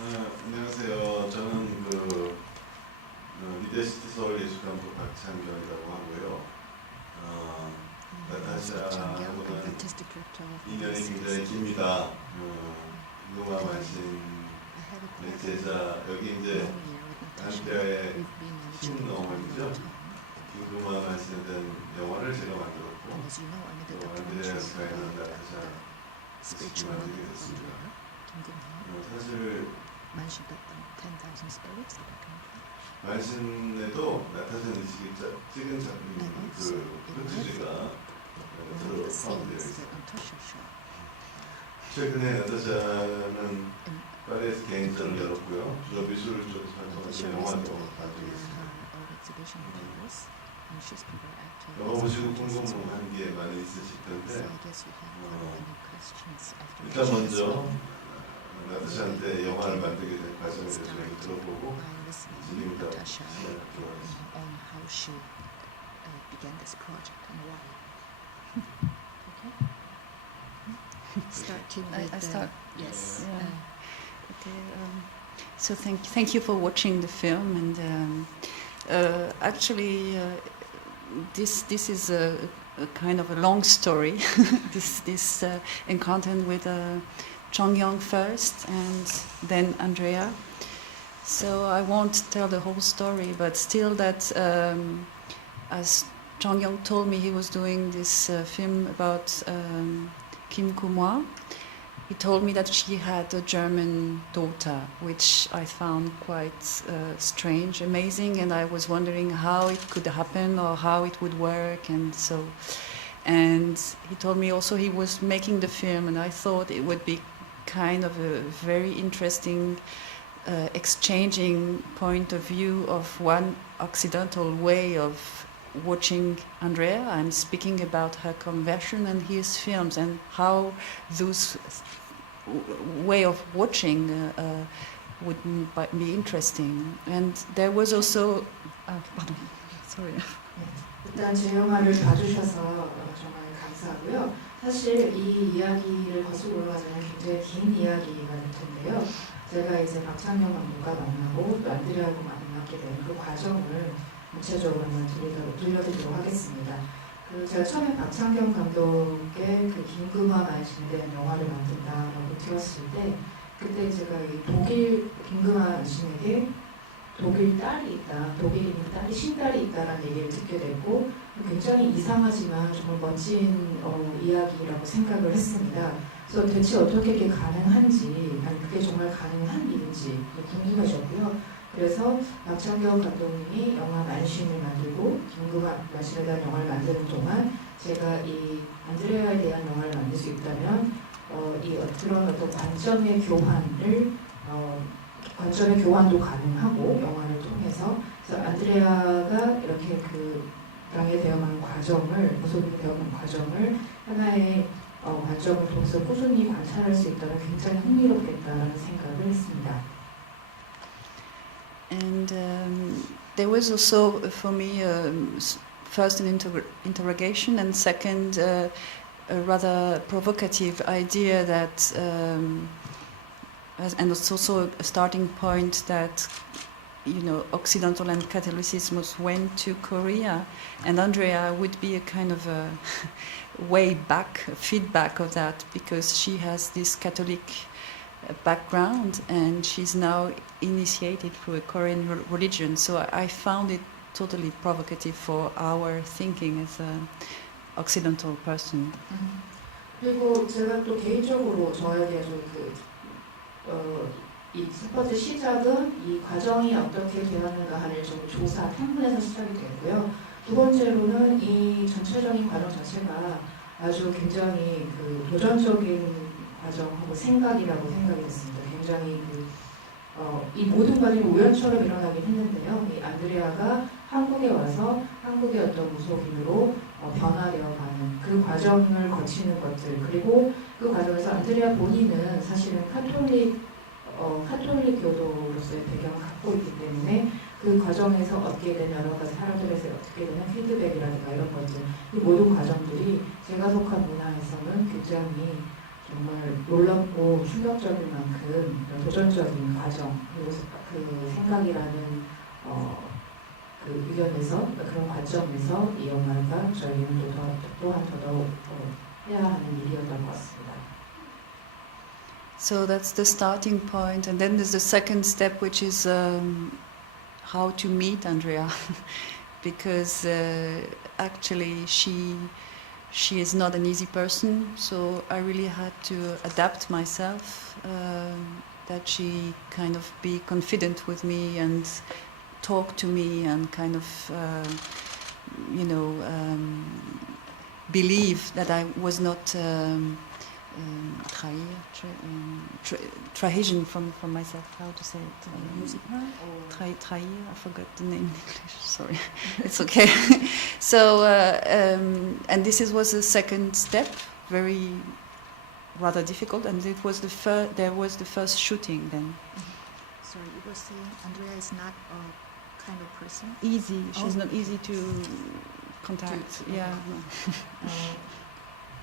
안녕하세요. 저는 미디어시티 서울 예술감독 박창경이라고 하고요. 나타샤하고는 인연이 굉장히 깁니다. 궁금한 말씀 제자 여기 이제 안드레아의 신영화이죠. 궁금한 말씀에 대한 영화를 제가 만들었고 또 안드레아 스카이는 나타샤 스피치 만들게 됐습니다. 사실 말씀에도 나타샤 의식이 찍은 작품 프로티지가 포함되어 있습니다. 최근에 나타샤는 파리에서 개인전을 열었고요. 주로 미술 쪽에서 활동하는 영화도 만들고 있습니다. 영화 보시고 궁금한 게 많이 있으실 텐데 일단 먼저 나타샤한테 영화를 만들게 된 과정에 대해서 얘기 들어보고 지금부터 시작하겠습니다. I start. Yes. Yeah. Okay. So thank you for watching the film, and actually, this is a kind of a long story. this encounter with Chongyong first, and then Andrea. So I won't tell the whole story, but still, that as Chongyong told me, he was doing this film about Kim Kumwa. He told me that she had a German daughter, which I found quite strange, amazing, and I was wondering how it could happen or how it would work, and so. And he told me also he was making the film, and I thought it would be kind of a very interesting exchanging point of view of one Occidental way of watching Andrea. I'm speaking about her conversion and his films, and how those way of watching would be interesting. And there was also pardon, sorry. 일단 제 영화를 봐주셔서 정말 감사하고요. 사실 이 이야기를 거슬러 올라가자면 굉장히 긴 이야기가 될 텐데요. 제가 이제 박창경 감독과 만나고 또 안드레아하고 만나게 된 그 과정을 구체적으로 한번 들려드리도록 하겠습니다. 제가 처음에 박창경 감독의 그 김금화 만신에 대한 영화를 만든다라고 들었을 때, 그때 제가 이 독일 김금화 만신에게 독일 딸이 있다, 독일인 딸이 신딸이 있다라는 얘기를 듣게 됐고, 굉장히 이상하지만 정말 멋진 이야기라고 생각을 했습니다. 그래서 대체 어떻게 이게 가능한지, 아니 그게 정말 가능한 일인지 궁금해졌고요. 그래서 박창경 감독님이 영화 만신을 만들고 김금화 만신에 대한 영화를 만드는 동안 제가 이 안드레아에 대한 영화를 만들 수 있다면 그런 어떤 관점의 교환도 가능하고 영화를 통해서, 그래서 안드레아가 이렇게 그 병에 대응하는 과정을, 무속인에 대응하는 과정을 하나의 관점을 통해서 꾸준히 관찰할 수 있다면 굉장히 흥미롭겠다라는 생각을 했습니다. And there was also for me first an interrogation, and second a rather provocative idea that and it's also a starting point that, you know, Occidental and Catholicism went to Korea, and Andrea would be a kind of a way back, a feedback of that, because she has this Catholic background and she's now initiated through a Korean religion. So I found it totally provocative for our thinking as an Occidental person. 그리고 제가 또 개인적으로 저에게 좀 이 첫 번째 시작은 이 과정이 어떻게 되었는가 하는 좀 조사, 탐문에서 시작이 되고요. 두 번째로는 이 전체적인 과정 자체가 아주 굉장히 그 도전적인 과정하고 생각이라고 생각이 됐습니다. 굉장히 이 모든 과정이 우연처럼 일어나긴 했는데요. 이 안드레아가 한국에 와서 한국의 어떤 무속인으로 변화되어가는 그 과정을 거치는 것들, 그리고 그 과정에서 안드레아 본인은 사실은 카톨릭 교도로서의 배경을 갖고 있기 때문에 그 과정에서 얻게 된 여러 가지 사람들에서 얻게 되는 피드백이라든가 이런 것들, 이 모든 과정들이 제가 속한 문화에서는 굉장히 정말 놀랍고 충격적일 만큼 도전적인 과정 그리고 그 생각이라는 그 의견에서 그런 관점에서 이 영화가 저희는 또한 더더욱 해야 하는 일이었던 것 같습니다. So that's the starting point, and then there's the second step, which is how to meet Andrea, because actually she is not an easy person. So I really had to adapt myself, that she kind of be confident with me and talk to me and kind of believe that I was not. Trahison from myself. How to say it? Trahir. I forgot the name in English. Sorry, it's okay. So and this was the second step, very rather difficult, and it was there was the first shooting then. Sorry, you were saying Andrea is not a kind of person. Easy. She's not easy to contact. Yeah.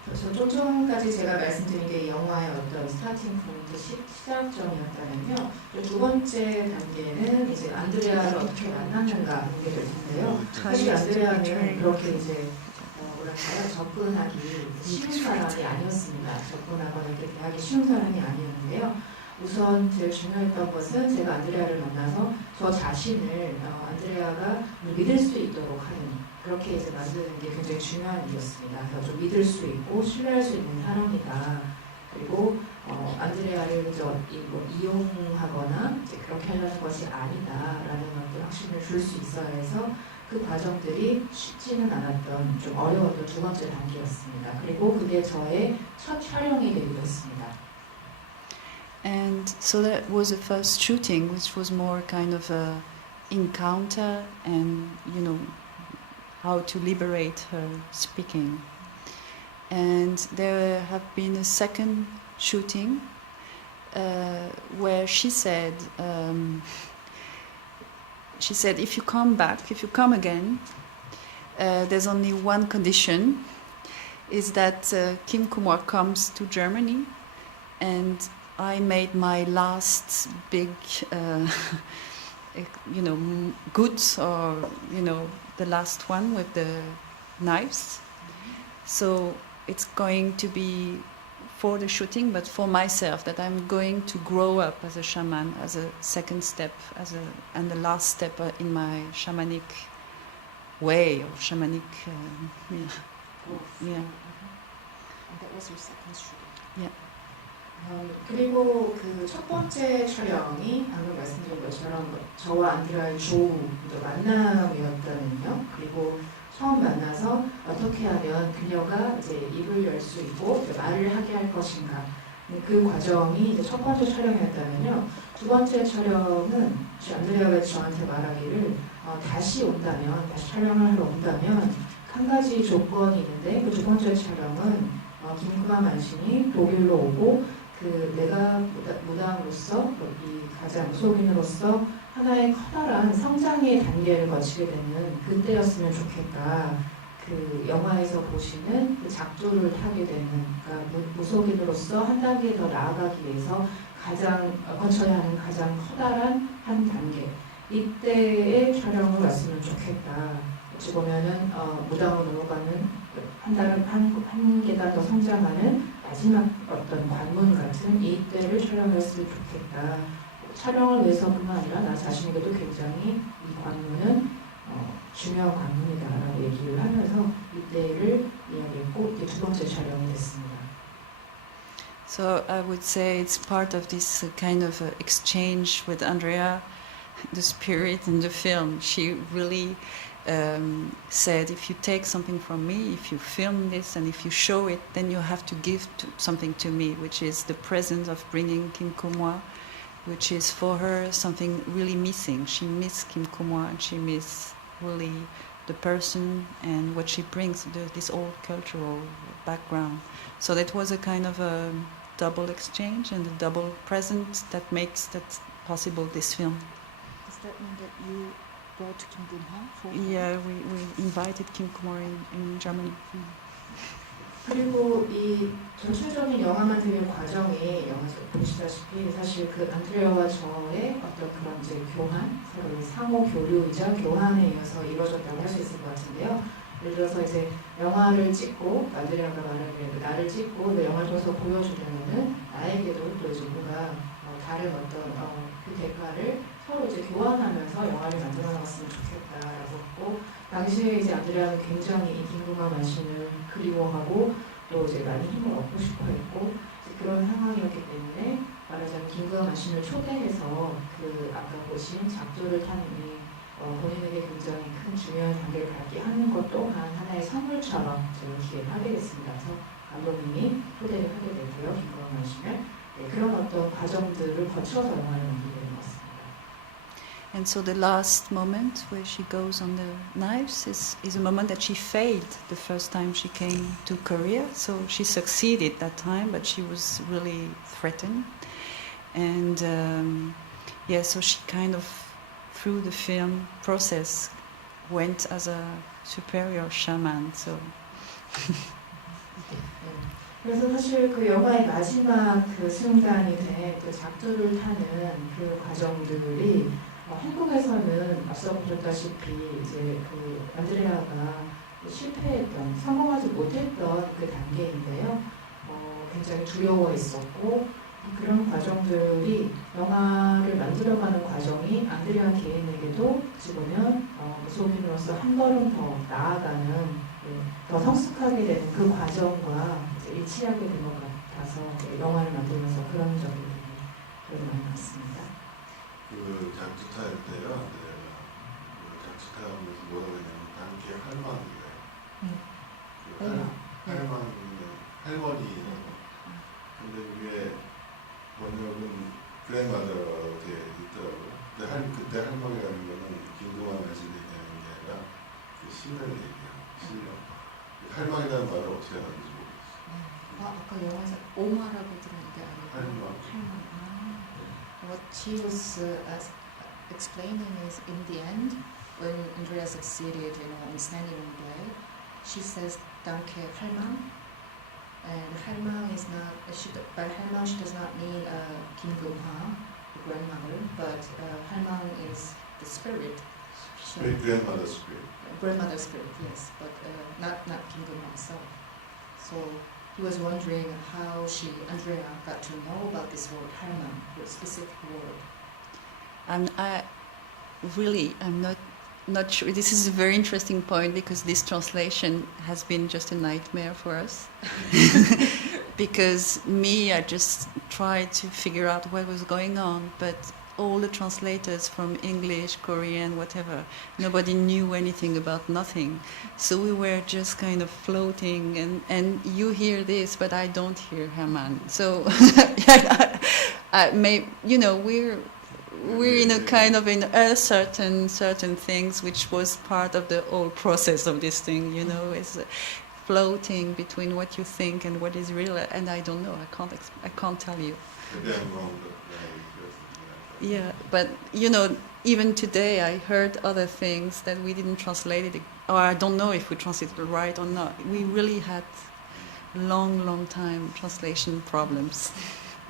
저 좀 전까지 제가 말씀드린 게 이 영화의 어떤 스타팅 포인트 시작점이었다면요. 두 번째 단계는 이제 안드레아를 어떻게 만났는가 하는 게 될 텐데요. 사실 안드레아는 그렇게 이제 뭐랄까요 접근하기 쉬운 사람이 아니었습니다. 접근하거나 이렇게 대하기 쉬운 사람이 아니었는데요. 우선 제일 중요했던 것은 제가 안드레아를 만나서 저 자신을 안드레아가 믿을 수 있도록 하는 그렇게 이제 만드는 게 굉장히 중요한 일이었습니다. 그래서 좀 믿을 수 있고 신뢰할 수 있는 사람이다. 그리고 안드레아를 이용하거나 이제 그렇게 하려는 것이 아니다라는 어떤 확신을 줄 수 있어야 해서 그 과정들이 쉽지는 않았던 좀 어려웠던 두 번째 단계였습니다. 그리고 그게 저의 첫 촬영이 되기도 했습니다. And so that was the first shooting, which was more kind of a encounter and how to liberate her speaking. And there have been a second shooting where she said, if you come back, if you come again, there's only one condition, is that Kim Kumar comes to Germany, and I made my last big, goods, or the last one with the knives. So it's going to be for the shooting, but for myself, that I'm going to grow up as a shaman, as a second step, and the last step in my shamanic way, or shamanic, yeah. And that was your second shooting. Yeah. 그리고 그 첫 번째 촬영이 방금 말씀드린 것처럼 저와 안드레아의 좋은 만남이었다는요. 그리고 처음 만나서 어떻게 하면 그녀가 이제 입을 열 수 있고 말을 하게 할 것인가. 그 과정이 이제 첫 번째 촬영이었다면요. 두 번째 촬영은 안드레아가 저한테 말하기를 다시 촬영을 하러 온다면 한 가지 조건이 있는데 그 두 번째 촬영은 김쿠마 만신이 독일로 오고 내가 무당으로서 이 가장 무속인으로서 하나의 커다란 성장의 단계를 거치게 되는 그때였으면 좋겠다. 그 영화에서 보시는 그 작두를 타게 되는, 그러니까 무속인으로서 한 단계 더 나아가기 위해서 가장 거쳐야 하는 가장 커다란 한 단계. 이때의 촬영을 왔으면 좋겠다. 어찌 보면은 무당으로 넘어가는 한 계단 더 성장하는 마지막 어떤 관문 같은 이때를 촬영했으면 좋겠다. 촬영을 위해서뿐만 아니라 나 자신에게도 굉장히 이 관문은 중요한 관문이다라고 얘기를 하면서 이때를 이야기했고 이게 두 번째 촬영이 됐습니다. So I would say it's part of this kind of exchange with Andrea, the spirit in the film. She really said, if you take something from me, if you film this and if you show it, then you have to give something to me, which is the presence of bringing Kim Kumwa, which is for her something really missing. She missed Kim Kumwa, and she missed really the person and what she brings, this old cultural background. So that was a kind of a double exchange and a double present that makes that possible, this film. Does that mean that you brought Kim Kumha for her? Yeah, we invited Kim Kumar in Germany. 그리고 이 전체적인 영화 만드는 과정이 영화에서 보시다시피 사실 그 안드레아와 저의 어떤 그런 이제 교환, 서로의 상호 교류이자 교환에 의해서 이루어졌다고 할 수 있을 것 같은데요. 예를 들어서 이제 영화를 찍고 안드레아가 말하기를 나를 찍고 그 영화를 통해서 보여주려면은 나에게도 또 이제 뭔가 다른 어떤 그 대가를 서로 이제 교환하면서 영화를 만들어 나갔으면 좋겠다라고 했고 당시에 이제 안드레아는 굉장히 이 김궁화 마신을 그리워하고 또 이제 많이 힘을 얻고 싶어 했고 그런 상황이었기 때문에 말하자면 김궁화 마신을 초대해서 그 아까 보신 작두를 타는 이 본인에게 굉장히 큰 중요한 단계를 밟게 하는 것 또한 하나의 선물처럼 저는 기획을 하게 됐습니다. 그래서 감독님이 초대를 하게 되고요. 김궁화 마신을 그런 어떤 과정들을 거쳐서 영화를 만들게 된 것 같습니다. And so the last moment where she goes on the knives is a moment that she failed the first time she came to Korea. So she succeeded that time, but she was really threatened. And so she kind of, through the film process, went as a superior shaman. So. 그래서 사실 그 영화의 마지막 그 순간이 된 그 작두를 타는 그 과정들이 한국에서는 앞서 보셨다시피 이제 그 안드레아가 실패했던, 성공하지 못했던 그 단계인데요. 굉장히 두려워했었고 그런 과정들이 영화를 만들어가는 과정이 안드레아 개인에게도 어찌 보면 무속인으로서 한 걸음 더 나아가는 더 성숙하게 되는 그 과정과 이제 일치하게 된 것 같아서 영화를 만들면서 그런 점이 많이 났습니다. 그 작두타일 때요, 그 작두타하면서 뭐라고 했냐면 단기 할망이래요. 그 할머니라고. 근데 이게 번역은 그랜마더라고 되어 있더라고요. 근데 그때 할머니라는 거는 김궁화 마신을 얘기하는 게 아니라 그 신을 얘기해요. 신령. 할망이라는 말을 어떻게 하는지 모르겠어요. 아까 영화에서 오마라고 들었는데 아니고 할망. What she was explaining is, in the end, when Andrea succeeded in standing on play, she says "Danke 할망," and 할망 is not. By 할망 she does not mean Kim Gung-ha, the grandmother, but 할망 is the spirit. Grandmother spirit. Grandmother spirit, yes, but not Kim Gung-ha herself. So he was wondering how Andrea got to know about this word 할망, the specific word. I'm not sure. This is a very interesting point because this translation has been just a nightmare for us. Because I just tried to figure out what was going on, but all the translators from English, Korean, whatever, nobody knew anything about nothing. So we were just kind of floating, and you hear this, but I don't hear Herman. So, we're in a kind of in certain things, which was part of the whole process of this thing. It's floating between what you think and what is real, and I don't know. I can't tell you. Maybe I'm wrong, but Yeah, but even today I heard other things that we didn't translate it, or I don't know if we translated it right or not. We really had long time translation problems.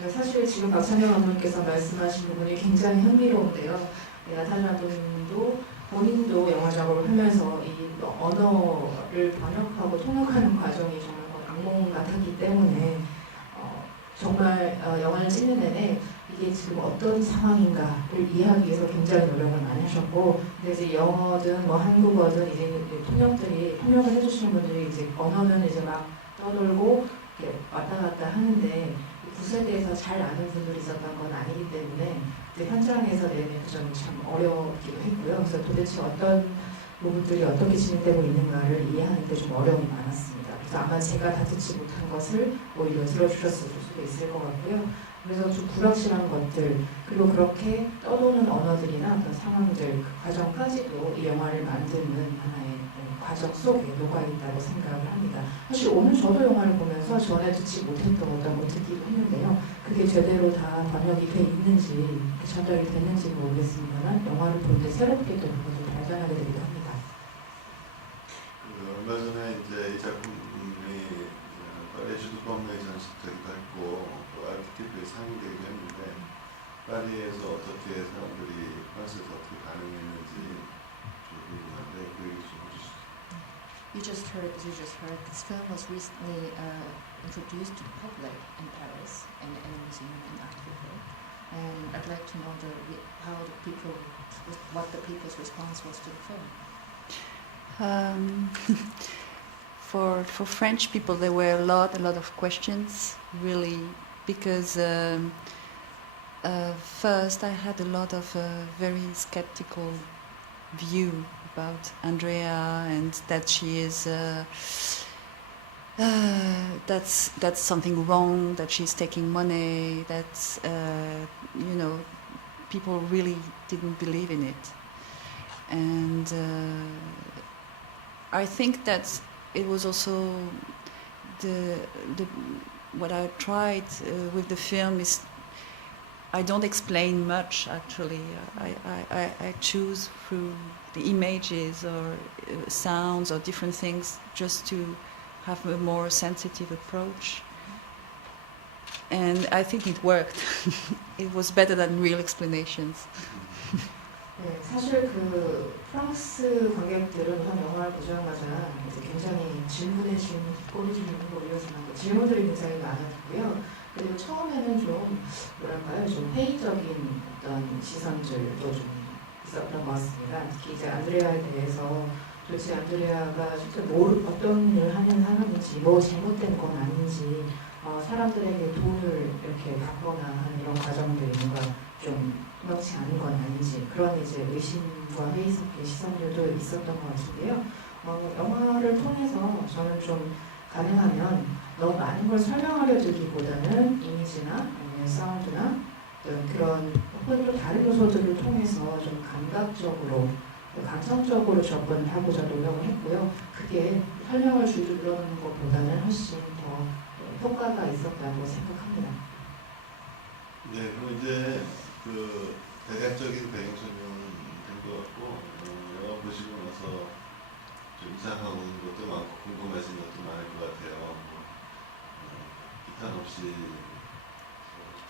사실 지금 박찬영 감독님께서 말씀하신 부분이 굉장히 흥미로운데요. 나타나 감독님도 본인도 영화 작업을 하면서 이 언어를 번역하고 통역하는 과정이 정말 악몽 같았기 때문에 정말 영화를 찍는 내내 이게 지금 어떤 상황인가를 이해하기 위해서 굉장히 노력을 많이 하셨고, 근데 이제 영어든 한국어든 이제 통역을 해주시는 분들이 이제 언어는 이제 막 떠돌고 이렇게 왔다 갔다 하는데 굿에 대해서 잘 아는 분들이 있었던 건 아니기 때문에 현장에서 내는 그 점이 참 어렵기도 했고요. 그래서 도대체 어떤 부분들이 어떻게 진행되고 있는가를 이해하는 데 좀 어려움이 많았습니다. 그래서 아마 제가 다 듣지 못한 것을 오히려 들어주셨을 수도 있을 것 같고요. 그래서 좀 불확실한 것들, 그리고 그렇게 떠도는 언어들이나 어떤 상황들, 그 과정까지도 이 영화를 만드는 하나의 과정 속에 녹아있다고 생각을 합니다. 사실 오늘 저도 영화를 보면서 전에 듣지 못했던 어떤 걸 듣기도 했는데요. 그게 제대로 다 번역이 돼 있는지, 전달이 됐는지는 모르겠습니다만 영화를 볼 때 새롭게 또 그것을 발견하게 되기도 합니다. 얼마 전에 이제 이 작품이 파리에서 어떻게 사람들이 프랑스에서 어떻게 반응했는지 좀 궁금한데 그 얘기 좀 해주시죠. As you just heard, this film was recently introduced to the public in Paris and in a museum in Art Nouveau. And I'd like to know what the people's response was to the film. For French people, there were a lot of questions, really, because first I had a lot of very skeptical view about Andrea, and that she is that's something wrong, that she's taking money, that people really didn't believe in it. And I think that it was also what I tried with the film is I don't explain much actually. I choose through the images or sounds or different things just to have a more sensitive approach. And I think it worked. It was better than real explanations. 네, 사실 그 프랑스 관객들은 한 영화를 보자마자 이제 굉장히 질문에 질문, 꼬리 질문으로 이어지는 질문들이 굉장히 많았고요. 그리고 처음에는 좀 뭐랄까요, 좀 회의적인 어떤 시선들도 좀 있었던 것 같습니다. 특히 이제 안드레아에 대해서 도대체 안드레아가 실제 어떤 일을 하는 사람인지, 뭐 잘못된 건 아닌지, 사람들에게 돈을 이렇게 받거나 하는 이런 과정들이 뭔가 좀 그렇지 않은 건 아닌지 그런 이제 의심과 회의 섞인 시선들도 있었던 것 같은데요. 영화를 통해서 저는 좀 가능하면 너무 많은 걸 설명하려 들기보다는 이미지나 아니면 사운드나 그런 혹은 또 다른 요소들을 통해서 좀 감각적으로 감성적으로 접근하고자 노력을 했고요. 그게 설명을 주려는 것보다는 훨씬 더 효과가 있었다고 생각합니다. 네, 그럼 이제 그 대략적인 배경 설명은 된 것 같고 영화 보시고 나서 좀 이상하고 있는 것도 많고 궁금하신 것도 많을 것 같아요. 비탄 없이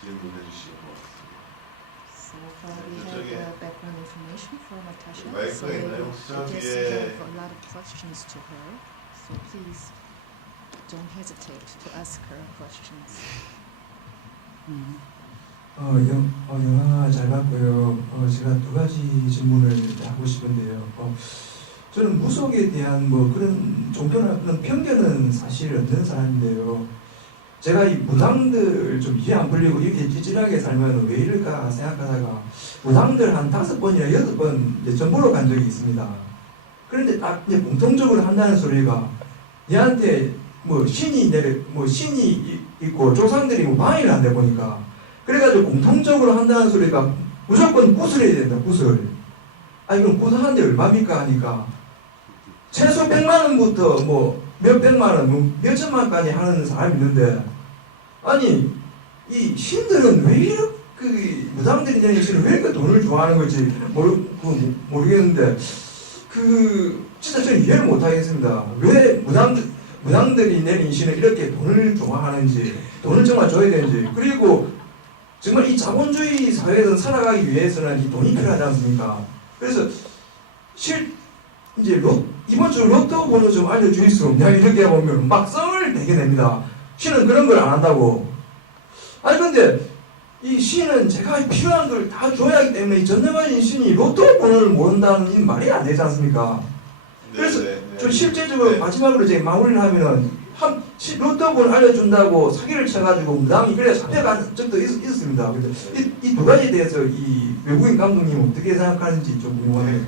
질문해 주시면 고맙습니다. So far we have background information for Natasha. 마이크가 So 있나요? 혹시 I guess 저기에 we have a lot of questions to her. So please don't hesitate to ask her questions. 영화 잘 봤고요. 제가 두 가지 질문을 하고 싶은데요. 저는 무속에 대한 뭐 그런 종교나 그런 편견은 사실 없는 사람인데요. 제가 이 무당들 좀 이해 안 풀리고 이렇게 찌질하게 살면 왜 이럴까 생각하다가 무당들 한 5번이나 6번 전 보러 간 적이 있습니다. 그런데 딱 이제 공통적으로 한다는 소리가 얘한테 뭐 신이 있고 조상들이 뭐 방해를 한다 보니까 그래가지고 공통적으로 한다는 소리가 무조건 굿을 해야 된다, 굿을. 아니, 그럼 굿 하는데 얼마입니까? 하니까 최소 100만 원부터 뭐 몇백만 원, 뭐 몇천만까지 하는 사람이 있는데 아니, 이 신들은 왜 이렇게, 무당들이 되는 신은 왜 이렇게 돈을 좋아하는 건지 모르겠는데 진짜 저는 이해를 못하겠습니다. 왜 무당들이 내린 신은 이렇게 돈을 좋아하는지, 돈을 정말 줘야 되는지, 그리고 정말 이 자본주의 사회에서 살아가기 위해서는 이 돈이 필요하지 않습니까? 그래서 이제 이번 주 로또 번호 좀 알려줄 수 없냐 이렇게 보면 막 썽을 내게 됩니다. 신은 그런 걸 안 한다고. 아니 근데 이 신은 제가 필요한 걸 다 줘야 하기 때문에 이 전능하신 신이 로또 번호를 모른다는 이 말이 안 되지 않습니까? 그래서 좀 실제적으로 마지막으로 이제 마무리를 하면은 로또 번호 알려준다고 사기를 쳐가지고 무당이 그래 잡혀간 적도 있었습니다. 그래서 이 두 가지에 대해서 이 외국인 감독님 어떻게 생각하는지 좀 궁금하네요.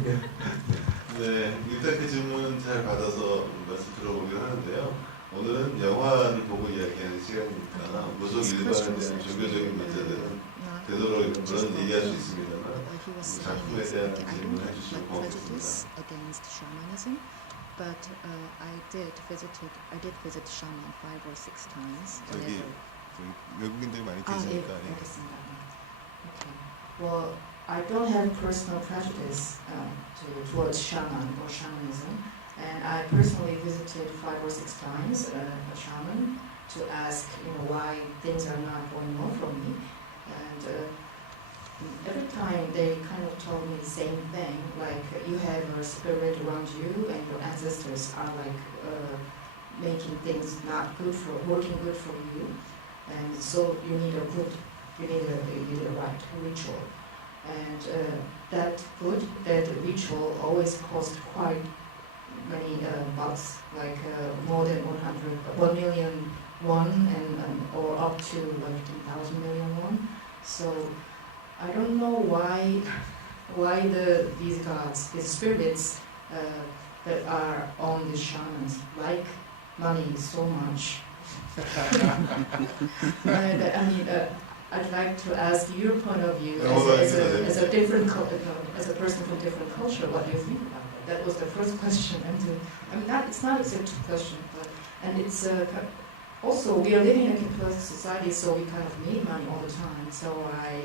네, 일단 그 질문 잘 받아서 말씀 들어보긴 하는데요. 오늘은 영화를 보고 이야기하는 시간이니까 무속 일반에 대한 종교적인 문제들은 되도록 그런 얘기할 수 있습니다만 작품에 대한 질문을 해주시면 고맙겠습니다. But I did visit shaman 5 or 6 times. 저기 외국인들이 많이 계시니까. 알겠습니다. Okay. Well, I don't have personal prejudice towards shaman or shamanism, and I personally visited 5 or 6 times a shaman to ask, why things are not going well for me. And every time they kind of told me the same thing, like you have a spirit around you and your ancestors are like making things not good for, working good for you, and so you need a right ritual, and that ritual always cost quite many bucks, like more than 1 million won, and or up to like 10,000 million won. So I don't know why these gods, these spirits that are on the shamans like money so much. And I mean, I'd like to ask your point of view as a different as a person from different culture. What do you think about that? That was the first question. And I mean, it's not a simple question, but and it's also we are living in a capitalist society, so we kind of need money all the time. So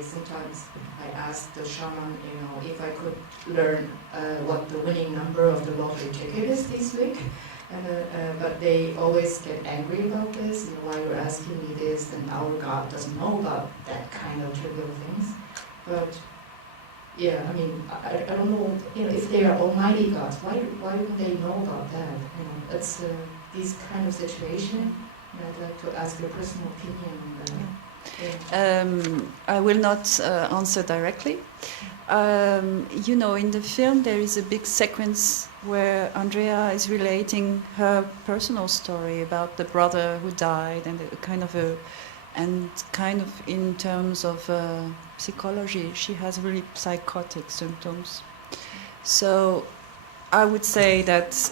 sometimes I ask the shaman, if I could learn what the winning number of the lottery ticket is this week. But they always get angry about this. Why you're asking me this? And our God doesn't know about that kind of trivial things. But yeah, I mean, I don't know. If they are almighty gods, why wouldn't they know about that? It's this kind of situation. I'd like to ask your personal opinion on that. I will not answer directly. In the film there is a big sequence where Andrea is relating her personal story about the brother who died, and kind of in terms of psychology, she has really psychotic symptoms. So I would say that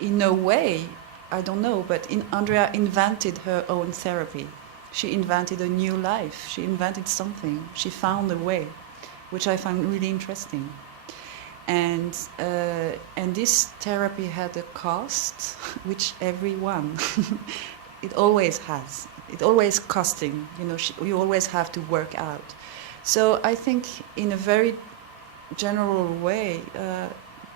in a way, I don't know, but Andrea invented her own therapy. She invented a new life. She invented something. She found a way, which I find really interesting. And this therapy had a cost, which everyone, it always has. It always costing. You always have to work out. So I think in a very general way,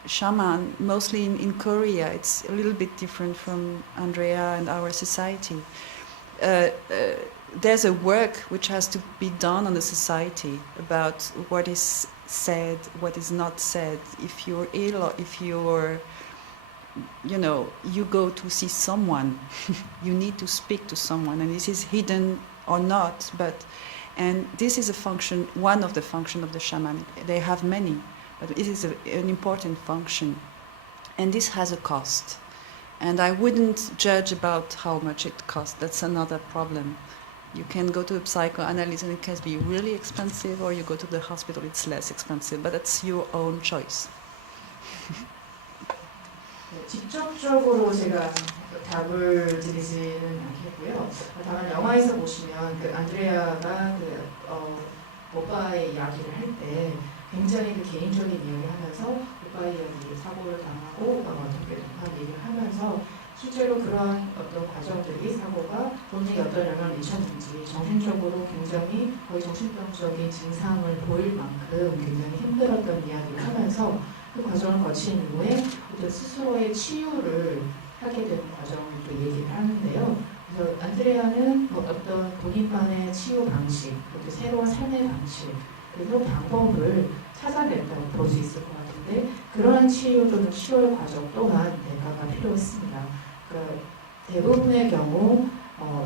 shaman, mostly in Korea, it's a little bit different from Andrea and our society. There's a work which has to be done on the society about what is said, what is not said. If you're ill or if you go to see someone, you need to speak to someone, and this is hidden or not, and this is one of the functions of the shaman. They have many, but it is an important function, and this has a cost. And I wouldn't judge about how much it costs. That's another problem. You can go to a psychoanalyst and it can be really expensive, or you go to the hospital, it's less expensive, but that's your own choice. 직접적으로 제가 답을 드리지는 않겠고요. 다만 영화에서 보시면 안드레아가 오빠의 이야기를 할 때 굉장히 개인적인 이야기를 하면서 오빠의 이야기, 사고를 당하고 어떻게 독한 얘기를 하면서 실제로 그러한 어떤 과정들이 사고가 본인에게 어떤 영향을 미쳤는지, 정신적으로 굉장히 거의 정신병적인 증상을 보일 만큼 굉장히 힘들었던 이야기를 하면서 그 과정을 거친 이후에 어떤 스스로의 치유를 하게 되는 과정을 또 얘기를 하는데요. 그래서 안드레아는 어떤 본인만의 치유 방식, 그리고 새로운 삶의 방식, 그리고 방법을 찾아냈다고 볼 수 있을 것 같은데, 그러한 치유 또는 치료의 과정 또한 대가가 필요했습니다. 대부분의 경우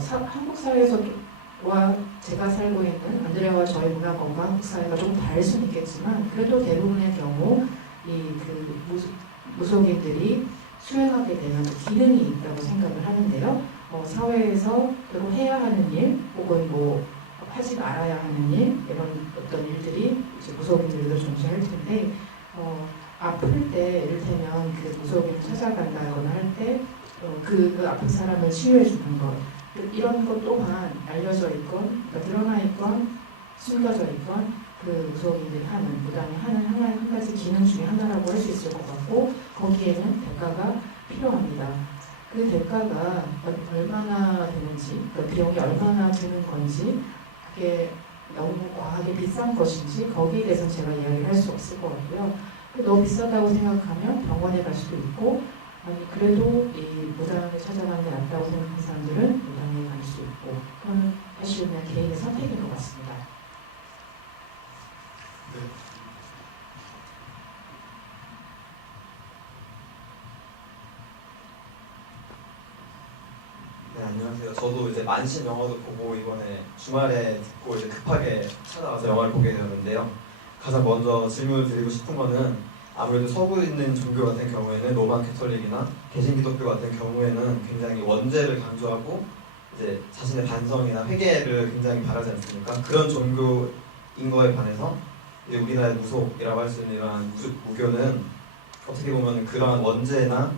한국 사회에서와 제가 살고 있는 안드레아와 저의 문화권과 한국 사회가 좀 다를 수는 있겠지만, 그래도 대부분의 경우 무속인들이 수행하게 되면 기능이 있다고 생각을 하는데요. 사회에서 또 해야 하는 일, 혹은 하지 말아야 하는 일, 이런 어떤 일들이 이제 무속인들도 존재할 텐데, 아플 때, 이를테면 그 무속인을 찾아간다거나 할 때, 그 아픈 사람을 치유해 주는 것, 이런 것 또한 알려져 있건, 드러나 있건, 숨겨져 있건, 그 무속인들이 하는, 무당이 하는 한 가지 기능 중에 하나라고 할 수 있을 것 같고, 거기에는 대가가 필요합니다. 그 대가가 얼마나 되는지, 그 비용이 얼마나 드는 건지, 그게 너무 과하게 비싼 것인지, 거기에 대해서는 제가 이야기를 할 수 없을 것 같고요. 너무 비싸다고 생각하면 병원에 갈 수도 있고, 아니 그래도 이 무당을 찾아가는 게 낫다고 생각하는 사람들은 무당에 갈 수 있고, 그건 사실 그냥 개인의 선택인 것 같습니다. 안녕하세요. 저도 이제 만신 영화도 보고 이번에 주말에 듣고 이제 급하게 찾아와서 영화를 보게 되었는데요. 가장 먼저 질문을 드리고 싶은 거는 아무래도 서구에 있는 종교 같은 경우에는 로마 캐톨릭이나 개신기독교 같은 경우에는 굉장히 원죄를 강조하고 이제 자신의 반성이나 회개를 굉장히 바라지 않습니까? 그런 종교인 거에 반해서 이제 우리나라의 무속이라고 할 수 있는 이러한 무교는 어떻게 보면 그러한 원죄나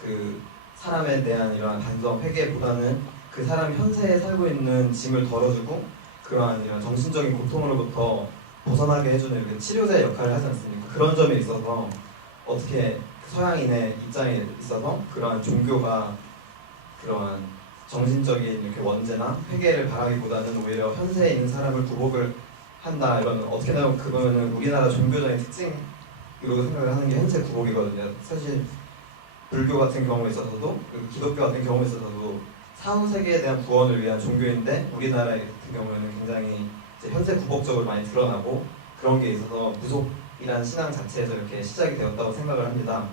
그 사람에 대한 이러한 반성, 회개보다는 그 사람이 현세에 살고 있는 짐을 덜어주고 그러한 이런 정신적인 고통으로부터 벗어나게 해주는 이렇게 치료자의 역할을 하지 않습니까? 그런 점에 있어서 어떻게 서양인의 입장에 있어서 그러한 종교가 그러한 정신적인 이렇게 원죄나 회개를 바라기보다는 오히려 현세에 있는 사람을 구복을 한다 이런 어떻게 보면 그거는 우리나라 종교적인 특징으로 생각을 하는 게 현세 구복이거든요. 사실 불교 같은 경우에 있어서도 기독교 같은 경우에 있어서도 사후 세계에 대한 구원을 위한 종교인데 우리나라 같은 경우에는 굉장히 이제 현세 구복적으로 많이 드러나고 그런 게 있어서 무속이라는 신앙 자체에서 이렇게 시작이 되었다고 생각을 합니다.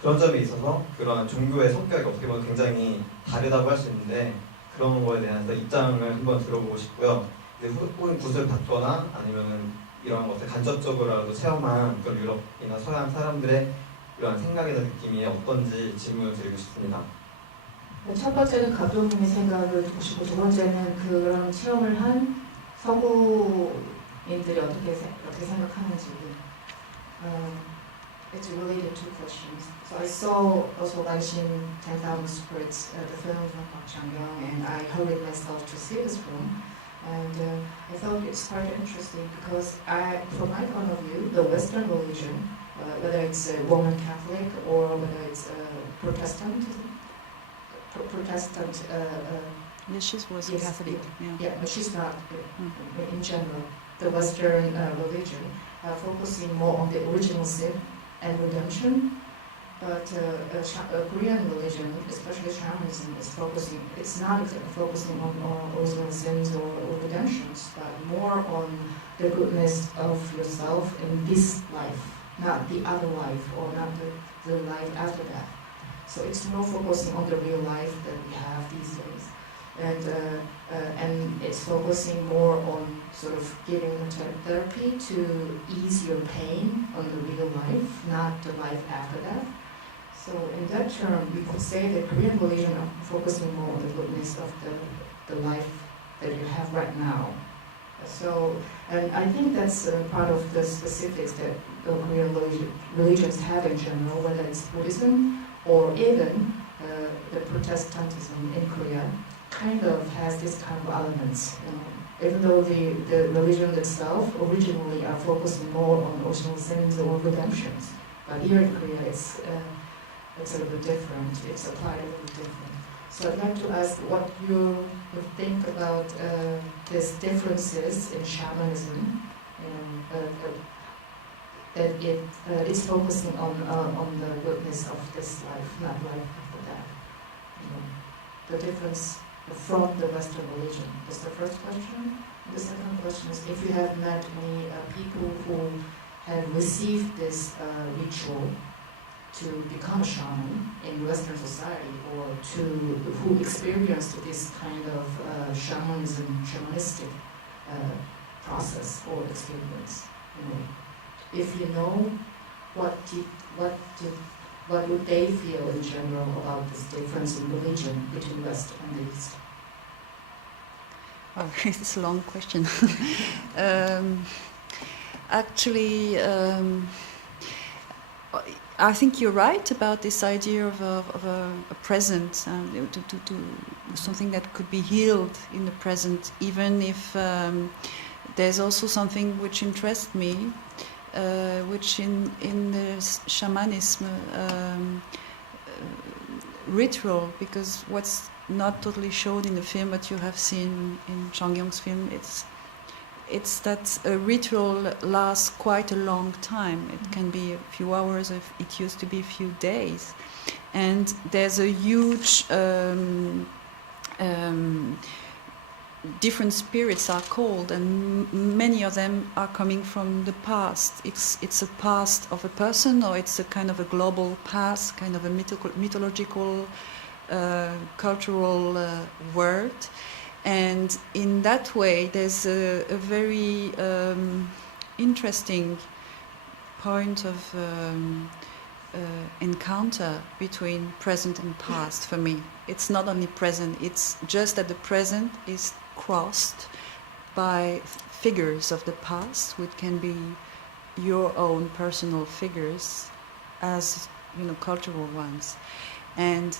그런 점에 있어서 그러한 종교의 성격이 어떻게 보면 굉장히 다르다고 할 수 있는데 그런 거에 대한 입장을 한번 들어보고 싶고요. 혹은 굿을 받거나 아니면은 이런 것들 간접적으로라도 체험한 그런 유럽이나 서양 사람들의 이러한 생각이나 느낌이 어떤지 질문을 드리고 싶습니다. 첫 번째는 감독님의 생각을 듣고 싶고 두 번째는 그런 체험을 한 서구인들이 어떻게 생각하는지. It's related to questions. So I saw also Vanshin 10,000 Spirits, the film from Park Chang-young, and I hurried myself to see this film. And I thought it's quite interesting because from my point of view, the Western religion, whether it's Roman Catholic or whether it's Protestant. Yes, she was Yes, Catholic. Yeah, but she's not. In general, the Western religion focusing more on the original sin and redemption, but Korean religion, especially shamanism, is focusing. It's not exactly focusing on original sins or redemptions, but more on the goodness of yourself in this life, not the other life or not the life after that. So it's more focusing on the real life that we have these days, and it's focusing more on sort of giving therapy to ease your pain on the real life, not the life after that. So in that term, we could say that Korean religion are focusing more on the goodness of the life that you have right now. So, and I think that's part of the specifics that the Korean religions have in general, whether it's Buddhism or even the Protestantism in Korea, kind of has this kind of elements. Even though the religion itself originally are focusing more on original sins or redemptions, but here in Korea it's a little bit different. It's applied a little different. So I'd like to ask what you think about these differences in shamanism, that it is focusing on the goodness of this life, not life after that. The difference from the Western religion. That's the first question. The second question is if you have met any people who have received this ritual to become a shaman in Western society, or who experienced this kind of shamanistic process or experience. If you know, what would they feel in general about this difference in religion between West and the East? Oh, it's a long question. Actually, I think you're right about this idea of a present, to something that could be healed in the present, even if there's also something which interests me, which in the shamanism ritual, because what's not totally shown in the film, but you have seen in Chang-young's film, it's that a ritual lasts quite a long time. It can be a few hours, it used to be a few days. And there's a huge, different spirits are called, and many of them are coming from the past. It's a past of a person, or it's a kind of a global past, kind of a mythological cultural world, and in that way, there's a very interesting point of encounter between present and past for me. It's not only present, it's just that the present is crossed by figures of the past, which can be your own personal figures as, you know, cultural ones. And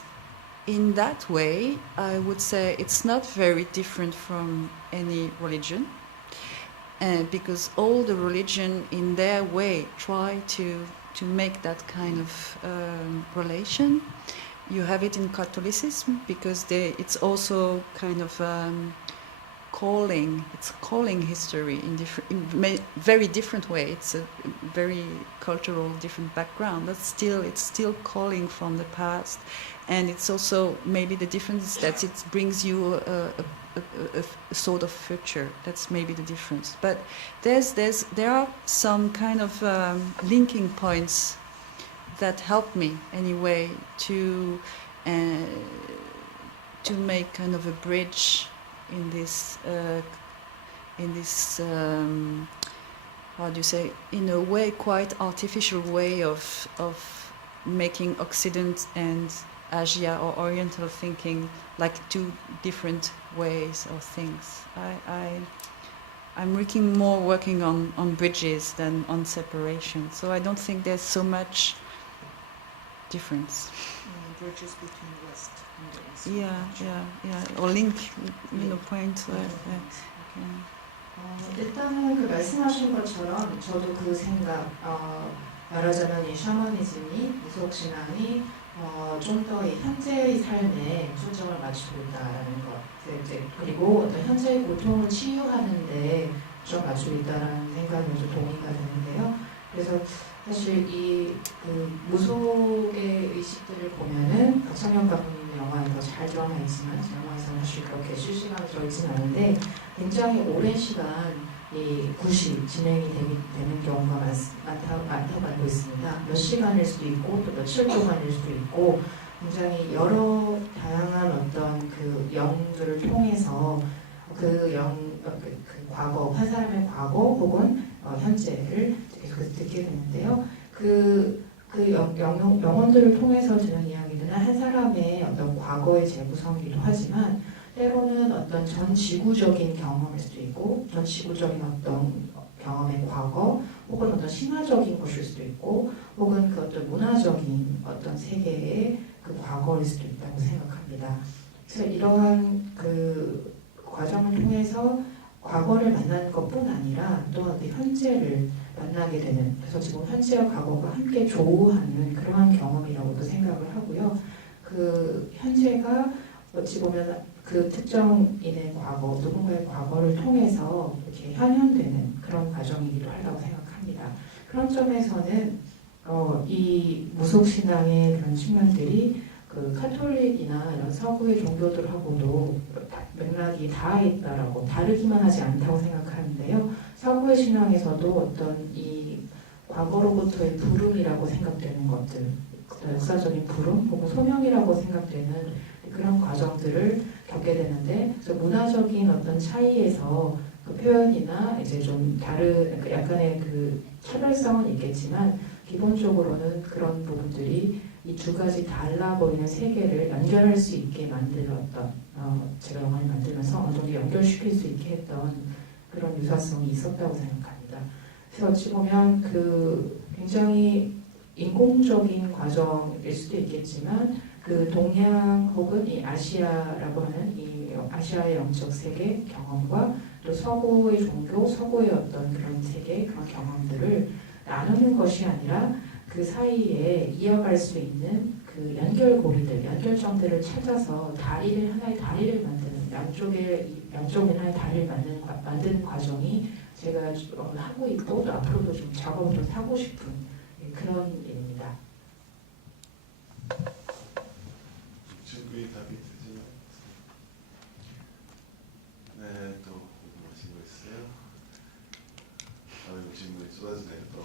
in that way, I would say it's not very different from any religion, because all the religion in their way try to make that kind of relation. You have it in Catholicism because it's also kind of calling history in very different way. It's a very cultural different background, but it's still calling from the past, and it's also maybe the difference is that it brings you a sort of future. That's maybe the difference. But there are some kind of linking points that help me anyway to make kind of a bridge in this how do you say, in a way quite artificial way of making Occident and Asia or Oriental thinking like two different ways or things. I'm working on bridges than on separation, so I don't think there's so much difference. Bridges between West and East. Yeah. Or link, you know, point. 일단은 그 말씀하신 것처럼 저도 그 생각, 말하자면 이 샤머니즘이, 무속신앙이 좀 더 이 현재의 삶에 초점을 맞추고 있다라는 것, 그리고 어떤 현재의 고통을 치유하는데 좀 맞추고 있다라는 생각에 좀 동의가 되는데요. 그래서 사실 그 무속의 의식들을 보면은 박찬영 감독님 영화에 더 잘 드러나 있지만 영화에서는 사실 그렇게 실시간으로 들어있진 않은데 굉장히 오랜 시간 이 굿이 진행이 되는 경우가 많다고 알고 있습니다. 몇 시간일 수도 있고 또 며칠 동안일 수도 있고 굉장히 여러 다양한 어떤 그 영들을 통해서 그 과거, 한 사람의 과거 혹은 현재를 듣게 되는데요. 영혼들을 통해서 듣는 이야기들은 한 사람의 어떤 과거의 재구성이기도 하지만 때로는 어떤 전 지구적인 경험일 수도 있고 전 지구적인 어떤 경험의 과거 혹은 어떤 신화적인 것일 수도 있고 혹은 그 어떤 문화적인 어떤 세계의 그 과거일 수도 있다고 생각합니다. 그래서 이러한 그 과정을 통해서 과거를 만나는 것뿐 아니라 또 현재를 만나게 되는, 그래서 지금 현재와 과거가 함께 조우하는 그러한 경험이라고도 생각을 하고요. 그 현재가 어찌 보면 그 특정인의 과거, 누군가의 과거를 통해서 이렇게 현현되는 그런 과정이기도 하다고 생각합니다. 그런 점에서는 이 무속신앙의 그런 측면들이 그 카톨릭이나 이런 서구의 종교들하고도 맥락이 다 있다라고, 다르기만 하지 않다고 생각하는데요. 서구의 신앙에서도 어떤 이 과거로부터의 부름이라고 생각되는 것들, 역사적인 부름 혹은 소명이라고 생각되는 그런 과정들을 겪게 되는데, 그래서 문화적인 어떤 차이에서 그 표현이나 이제 좀 다른 약간의 그 차별성은 있겠지만 기본적으로는 그런 부분들이 이 두 가지 달라 보이는 세계를 연결할 수 있게 만들었던, 제가 영화를 만들면서 어느 정도 연결시킬 수 있게 했던 그런 유사성이 있었다고 생각합니다. 그래서 어찌 보면 그 굉장히 인공적인 과정일 수도 있겠지만 그 동양 혹은 이 아시아라고 하는 이 아시아의 영적 세계 경험과 또 서구의 종교, 서구의 어떤 그런 세계, 그런 경험들을 나누는 것이 아니라 그 사이에 이어갈 수 있는 그 연결고리들, 연결점들을 찾아서 하나의 다리를 만드는, 양쪽에 하나의 다리를 만드는 과정이 제가 하고 있고 또 앞으로도 좀 작업을 좀 하고 싶은 그런 일입니다. 지금 그게 답이 되지만 네, 또 궁금하신 거 있어요? 질문이 쏟아지네요 또.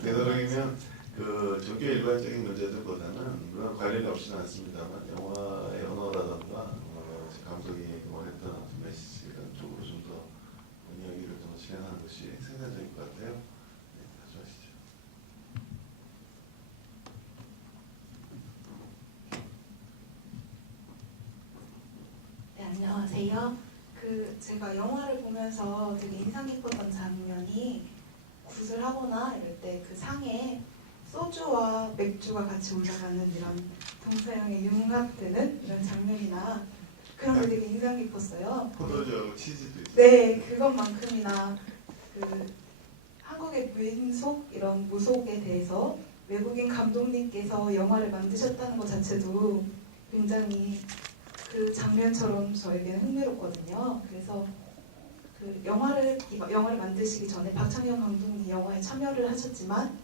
되도록이면 그 종교 일반적인 문제들보다는 물론 관련이 없지는 않습니다만 영화의 언어라든가 감독이 원했던 메시지 이런 쪽으로 좀 더 이야기를 더 진행하는 것이 생산적인 것 같아요. 네, 가져가시죠. 네, 안녕하세요. 제가 영화를 보면서 되게 인상 깊었던 장면이 굿을 하거나 이럴 때 그 상에 소주와 맥주가 같이 올라가는 이런 동서양의 윤곽되는 이런 장면이나 그런 게 되게 인상 깊었어요. 포도주하고 치즈도 있어요. 네, 그것만큼이나 한국의 민속 이런 무속에 대해서 외국인 감독님께서 영화를 만드셨다는 것 자체도 굉장히 그 장면처럼 저에게는 흥미롭거든요. 그래서 영화를 만드시기 전에 박찬경 감독님 영화에 참여를 하셨지만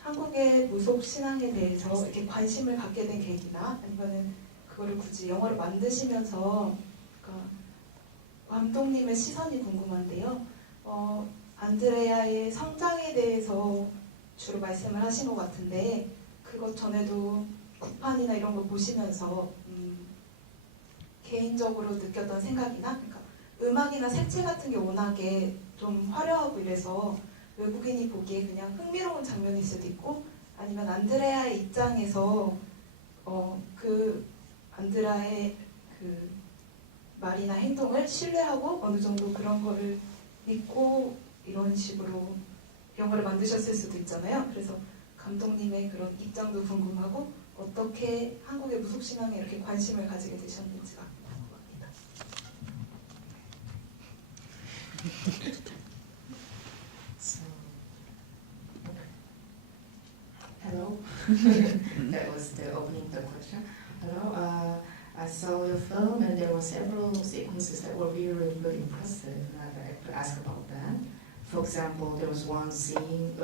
한국의 무속 신앙에 대해서 이렇게 관심을 갖게 된 계기나 아니면은 그거를 굳이 영화를 만드시면서 감독님의 시선이 궁금한데요. 안드레아의 성장에 대해서 주로 말씀을 하신 것 같은데 그것 전에도 굿판이나 이런 거 보시면서 개인적으로 느꼈던 생각이나 그러니까 음악이나 색채 같은 게 워낙에 좀 화려하고 이래서 외국인이 보기에 그냥 흥미로운 장면일 수도 있고 아니면 안드레아의 입장에서 그 안드레아의 그 말이나 행동을 신뢰하고 어느 정도 그런 거를 믿고 이런 식으로 영화를 만드셨을 수도 있잖아요. 그래서 감독님의 그런 입장도 궁금하고 어떻게 한국의 무속신앙에 이렇게 관심을 가지게 되셨는지가 궁금합니다. So, hello. That was the opening the question. Hello. I saw your film and there were several sequences that were really, really impressive, and I'd like to ask about that. For example, there was one scene,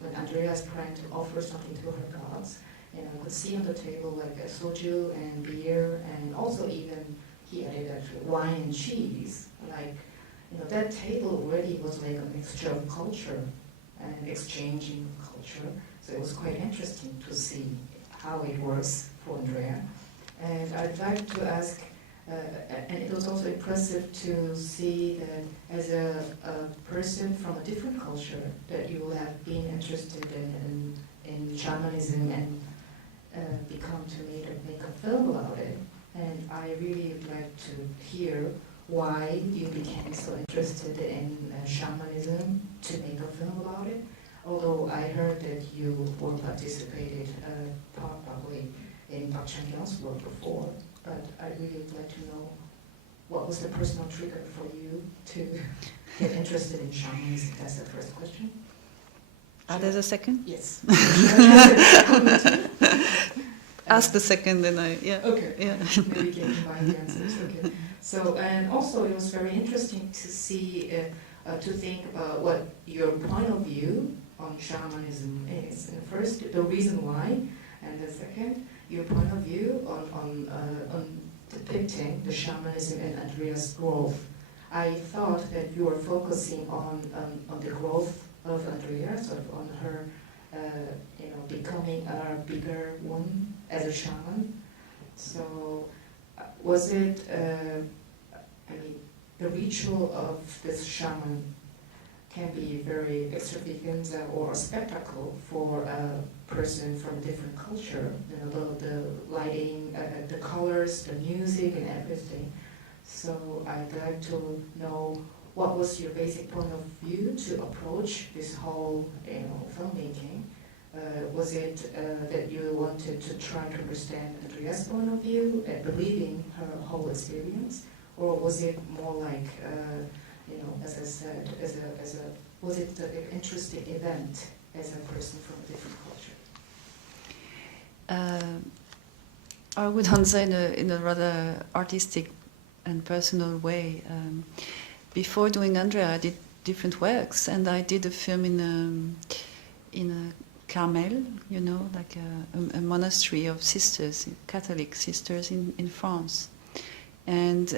when Andrea is trying to offer something to her gods, and I could see on the table like a soju and beer, and also even he added actually wine and cheese. Like, that table already was like a mixture of culture and exchanging culture. So it was quite interesting to see how it works for Andrea. And I'd like to ask, and it was also impressive to see that as a person from a different culture, that you have been interested in shamanism and become to make a film about it. And I really would like to hear why you became so interested in shamanism to make a film about it. Although I heard that you were participated probably in Park Chan-hyung's work before, but I really would like to know what was the personal trigger for you to get interested in shamanism. That's the first question. There's a second? Yes. Ask the second, then Okay. Yeah. Maybe we can combine the answers. Okay. So, and also it was very interesting to see, to think about what your point of view on shamanism is. And first, the reason why, and the second, your point of view on depicting the shamanism and Andrea's growth. I thought that you were focusing on the growth of Andrea, sort of on her, becoming a bigger one as a shaman. So, was it? The ritual of this shaman can be very extravagant or a spectacle for a person from a different culture. The lighting, the colors, the music, and everything. So I'd like to know what was your basic point of view to approach this whole, filmmaking. Was it that you wanted to try to understand Andrea's point of view and believing her whole experience, or was it more like, as I said, was it an interesting event as a person from a different culture? I would answer in a rather artistic and personal way. Before doing Andrea, I did different works, and I did a film in a Carmel, like a monastery of sisters, Catholic sisters in France. And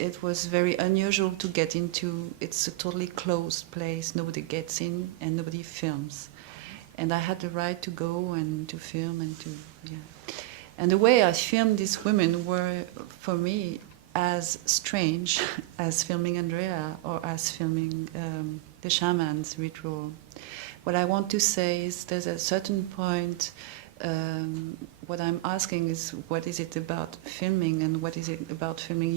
it was very unusual to get into. It's a totally closed place. Nobody gets in and nobody films. And I had the right to go and to film and to, yeah. And the way I filmed these women were, for me, as strange as filming Andrea or as filming the shaman's ritual. What I want to say is there's a certain point, what I'm asking is what is it about filming and what is it about filming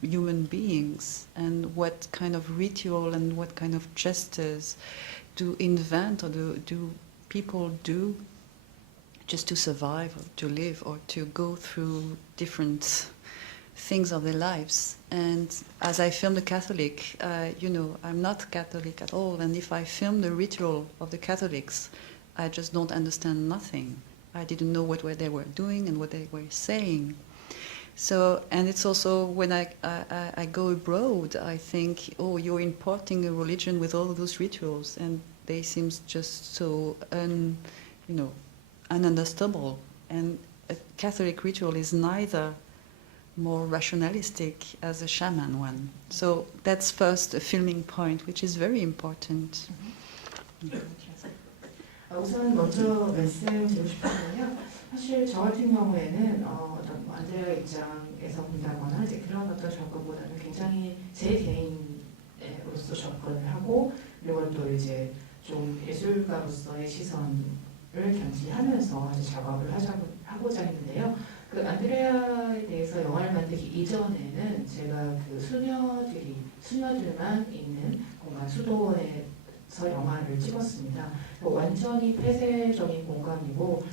human beings and what kind of ritual and what kind of gestures to invent or do people do just to survive or to live or to go through different things of their lives. And as I film the Catholic, I'm not Catholic at all, and if I film the ritual of the Catholics, I just don't understand nothing. I didn't know what they were doing and what they were saying. So, and it's also when I go abroad, I think, oh, you're importing a religion with all those rituals, and they seem just so ununderstandable. And a Catholic ritual is neither more rationalistic as a shaman one. So that's first a filming point, which is very important. 우선 먼저 말씀드리고 싶은 건요. 사실 저 같은 경우에는 어떤 안드레아 입장에서 본다거나 이제 그런 어떤 접근보다는 굉장히 제 개인으로서 접근을 하고 그리고 또 이제 좀 예술가로서의 시선을 견지하면서 아주 작업을 하고자 했는데요. 그 안드레아에 대해서 영화를 만들기 이전에는 제가 그 수녀들만 있는 공간 수도원에서 영화를 찍었습니다. 완전히 폐쇄적인 공간이고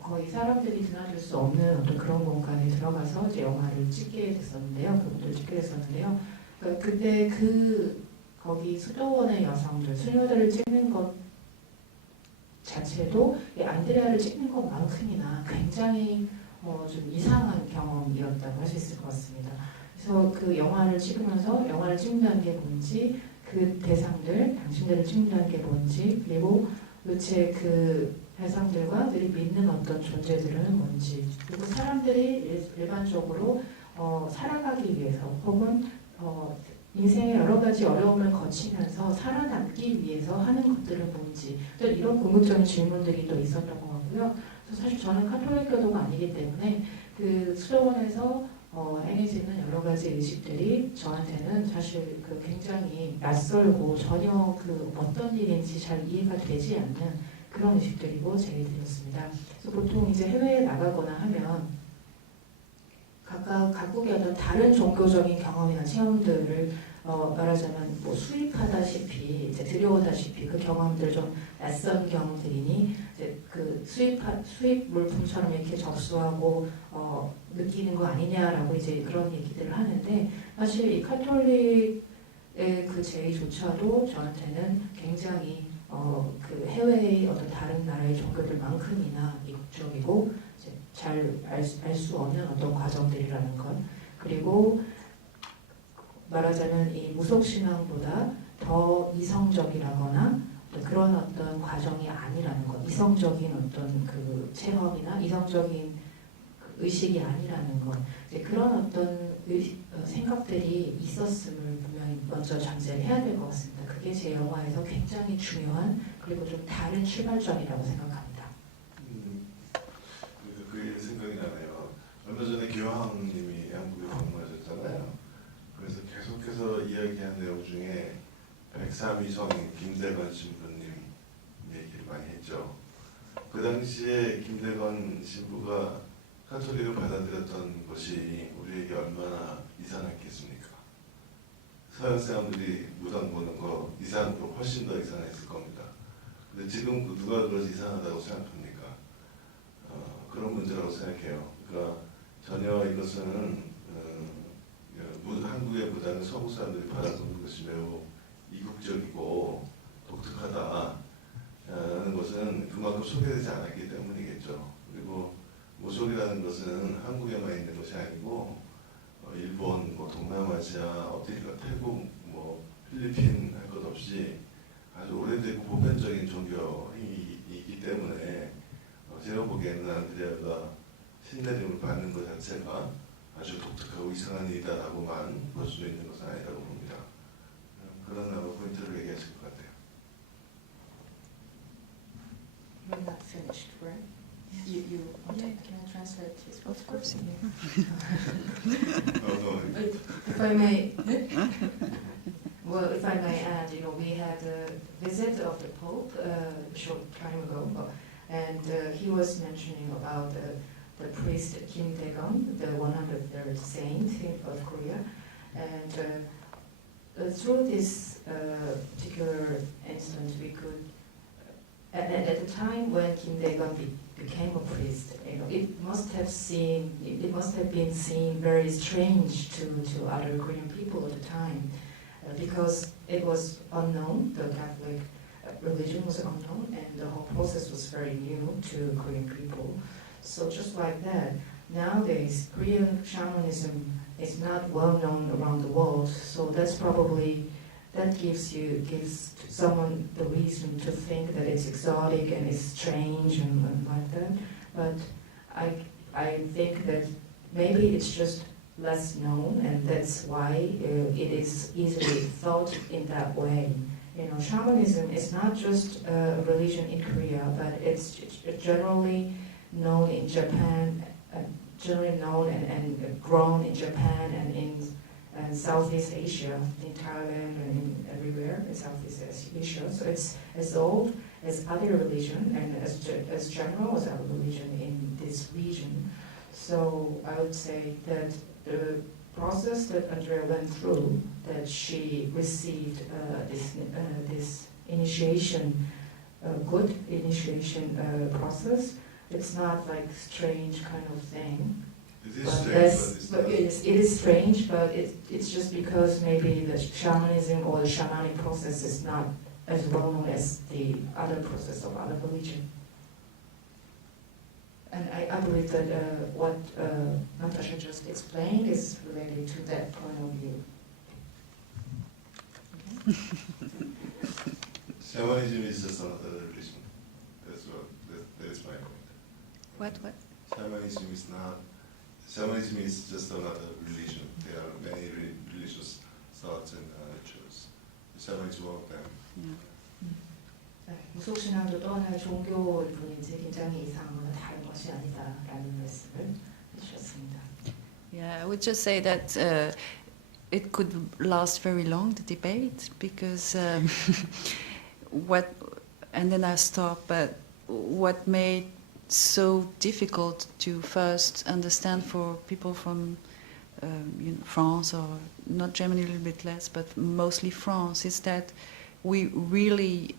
거의 사람들이 드나들 수 없는 어떤 그런 공간에 들어가서 이제 영화를 찍게 됐었는데요. 그분들 찍게 됐었는데요. 그때 거기 수도원의 여성들, 수녀들을 찍는 것 자체도 이 안드레아를 찍는 것만큼이나 굉장히 좀 이상한 경험이었다고 할 수 있을 것 같습니다. 그래서 그 영화를 찍으면서 영화를 찍는다는 게 뭔지, 그 대상들, 당신들을 찍는다는 게 뭔지, 그리고 도대체 그 대상들과 들이 믿는 어떤 존재들은 뭔지, 그리고 사람들이 일반적으로 살아가기 위해서 혹은 인생의 여러 가지 어려움을 거치면서 살아남기 위해서 하는 것들은 뭔지, 또 이런 궁극적인 질문들이 또 있었던 것 같고요. 사실 저는 카톨릭교도가 아니기 때문에 그 수도원에서 행해지는 여러 가지 의식들이 저한테는 사실 그 굉장히 낯설고 전혀 그 어떤 일인지 잘 이해가 되지 않는 그런 의식들이고 제의들이었습니다. 그래서 보통 이제 해외에 나가거나 하면 각국의 어떤 다른 종교적인 경험이나 체험들을 말하자면 뭐 수입하다시피 이제 들여오다시피 그 경험들 좀 낯선 경험들이니 이제 그 수입 물품처럼 이렇게 접수하고 느끼는 거 아니냐라고 이제 그런 얘기들을 하는데 사실 이 카톨릭의 그 제의조차도 저한테는 굉장히 그 해외의 어떤 다른 나라의 종교들만큼이나 이국적이고 잘 알 수 없는 어떤 과정들이라는 것, 그리고 말하자면 이 무속신앙보다 더 이성적이라거나 그런 어떤 과정이 아니라는 것, 이성적인 어떤 그 체험이나 이성적인 의식이 아니라는 것, 이제 그런 어떤 생각들이 있었음을 분명히 먼저 전제를 해야 될 것 같습니다. 그게 제 영화에서 굉장히 중요한 그리고 좀 다른 출발점이라고 생각합니다. 그게 생각이 나네요. 얼마 전에 교황님이 한국에 방문하셨잖아요. 그래서 계속해서 이야기한 내용 중에 103위 성인 김대건 신부님 얘기를 많이 했죠. 그 당시에 김대건 신부가 카톨릭을 받아들였던 것이 우리에게 얼마나 이상했겠습니까? 서양 사람들이 무당 보는 거 이상으로 훨씬 더 이상했을 겁니다. 근데 지금 누가 그것이 이상하다고 생각합니까? 그런 문제라고 생각해요. 그러니까 전혀 이것은 한국의 무당은 서구 사람들이 받아들이는 것이 매우 이국적이고 독특하다라는 것은 그만큼 소개되지 않았기 때문이겠죠. 그리고 무속이라는 것은 한국에만 있는 것이 아니고 일본, 동남아시아, 어디가 태국, 필리핀 할 것 없이 아주 오래되고 보편적인 종교이기 때문에 제가 보기에는 안드레아가 신내림을 받는 것 자체가 아주 독특하고 이상한 일이다라고만 볼 수 있는 것은 아니라고 봅니다. 그런 포인트를 얘기하실 것 같아요. You're not finished, right? You Yeah. can I translate his Of course. No. If I may, well, if I may add, we had a visit of the Pope a short time ago, and he was mentioning about the priest Kim Dae-gon, the 103rd saint of Korea, and through this particular incident, we could, at the time when Kim Dae-gon became a priest, it must have been seen very strange to other Korean people at the time, because it was unknown. The Catholic religion was unknown, and the whole process was very new to Korean people. So just like that, nowadays Korean shamanism is not well known around the world. So that gives someone the reason to think that it's exotic and it's strange and like that. But I think that maybe it's just less known, and that's why it is easily thought in that way. Shamanism is not just a religion in Korea, but it's generally known in Japan, generally known and grown in Japan and in Southeast Asia, in Thailand and in everywhere in Southeast Asia. So it's as old as other religion and as general as our religion in this region. So I would say that the process that Andrea went through, that she received this initiation, good initiation process, it's not like strange kind of thing. It is But strange, but it is strange, but it's just because maybe the shamanism or the shamanic process is not as well known as the other process of other religion. And I believe that what Natasha just explained is related to that point of view. Shamanism is just another religion. That is my point. What? Shamanism is just another religion. There are many religious thoughts and rituals. Shamanism is one of them. Yeah. 무속신앙도 또 하나의 종교일 뿐이지 굉장히 이상하거나 다른 것이 아니다라는 말씀을 해주셨습니다. Yeah, I would just say that it could last very long, the debate, because and then I stop, but what made so difficult to first understand for people from France, or not Germany, a little bit less, but mostly France, is that we really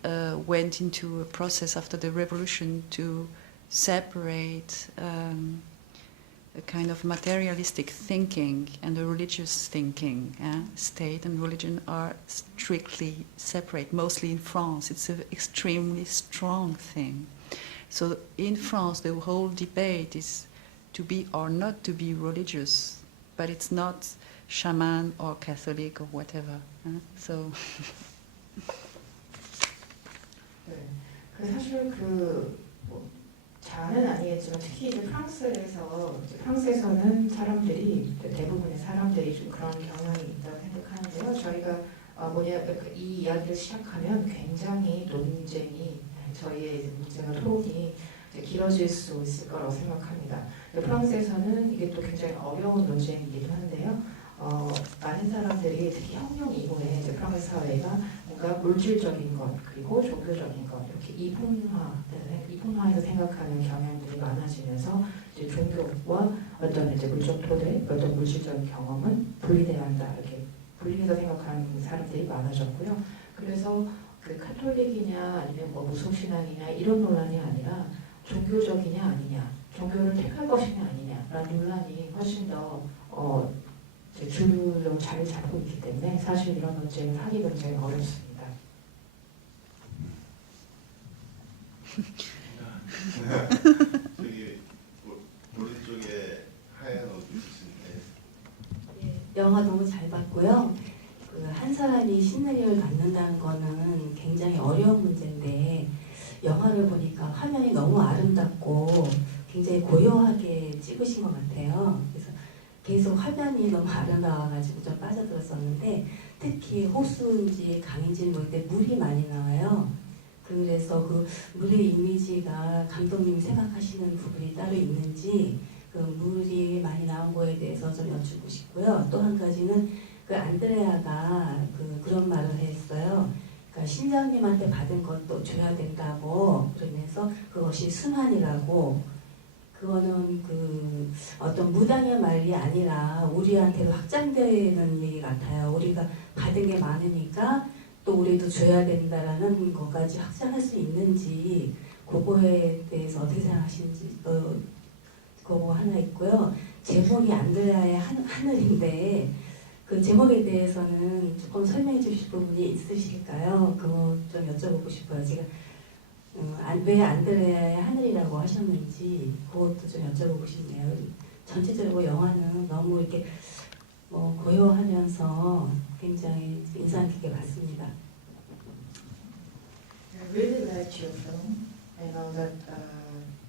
went into a process after the revolution to separate a kind of materialistic thinking and a religious thinking. State and religion are strictly separate, mostly in France. It's an extremely strong thing. So in France, the whole debate is to be or not to be religious, but it's not shaman or Catholic or whatever. So. 네, 사실 다는 아니겠지만 특히 이제 프랑스에서는 사람들이 대부분의 사람들이 좀 그런 경향이 있다고 생각하는데요. 저희가 이 이야기를 시작하면 굉장히 논쟁이 저희의 논쟁과 토론이 길어질 수 있을 거라고 생각합니다. 프랑스에서는 이게 또 굉장히 어려운 논쟁이기도 한데요. 많은 사람들이 특히 혁명 이후에 이제 프랑스 사회가 뭔가 물질적인 것 그리고 종교적인 것 이렇게 이분화해서 생각하는 경향들이 많아지면서 이제 종교와 어떤 이제 물적 토대, 어떤 물질적인 경험은 분리돼야 한다 이렇게 분리해서 생각하는 사람들이 많아졌고요. 그래서 그 카톨릭이냐 아니면 뭐 무속신앙이냐 이런 논란이 아니라 종교적이냐 아니냐, 종교를 택할 것이냐 아니냐라는 논란이 훨씬 더 주류로 자리 잡고 있기 때문에 사실 이런 논쟁을 하기 굉장히 어렵습니다. 저기 오른쪽에 하얀 옷 입으신데 영화 너무 잘 봤고요. 한 사람이 신능력을 갖는다는 거는 굉장히 어려운 문제인데 영화를 보니까 화면이 너무 아름답고 굉장히 고요하게 찍으신 것 같아요. 그래서 계속 화면이 너무 아름다워가지고 좀 빠져들었었는데 특히 호수인지 강인지는 모르겠는데 물이 많이 나와요. 그래서 그 물의 이미지가 감독님이 생각하시는 부분이 따로 있는지 그 물이 많이 나온 거에 대해서 좀 여쭙고 싶고요. 또 한 가지는 그 안드레아가 그런 말을 했어요. 그러니까 신장님한테 받은 것도 줘야 된다고 그러면서 그것이 순환이라고 그거는 그 어떤 무당의 말이 아니라 우리한테도 확장되는 얘기 같아요. 우리가 받은 게 많으니까 또 우리도 줘야 된다라는 것까지 확장할 수 있는지 그거에 대해서 어떻게 생각하시는지 그거 하나 있고요. 제목이 안드레아의 하늘인데 그 제목에 대해서는 조금 설명해 주실 부분이 있으실까요? 그거 좀 여쭤보고 싶어요. 제가 왜 안드레아의 하늘이라고 하셨는지 그것도 좀 여쭤보고 싶네요. 전체적으로 영화는 너무 이렇게 고요하면서 굉장히 인상 깊게 봤습니다. I really liked your film. I know that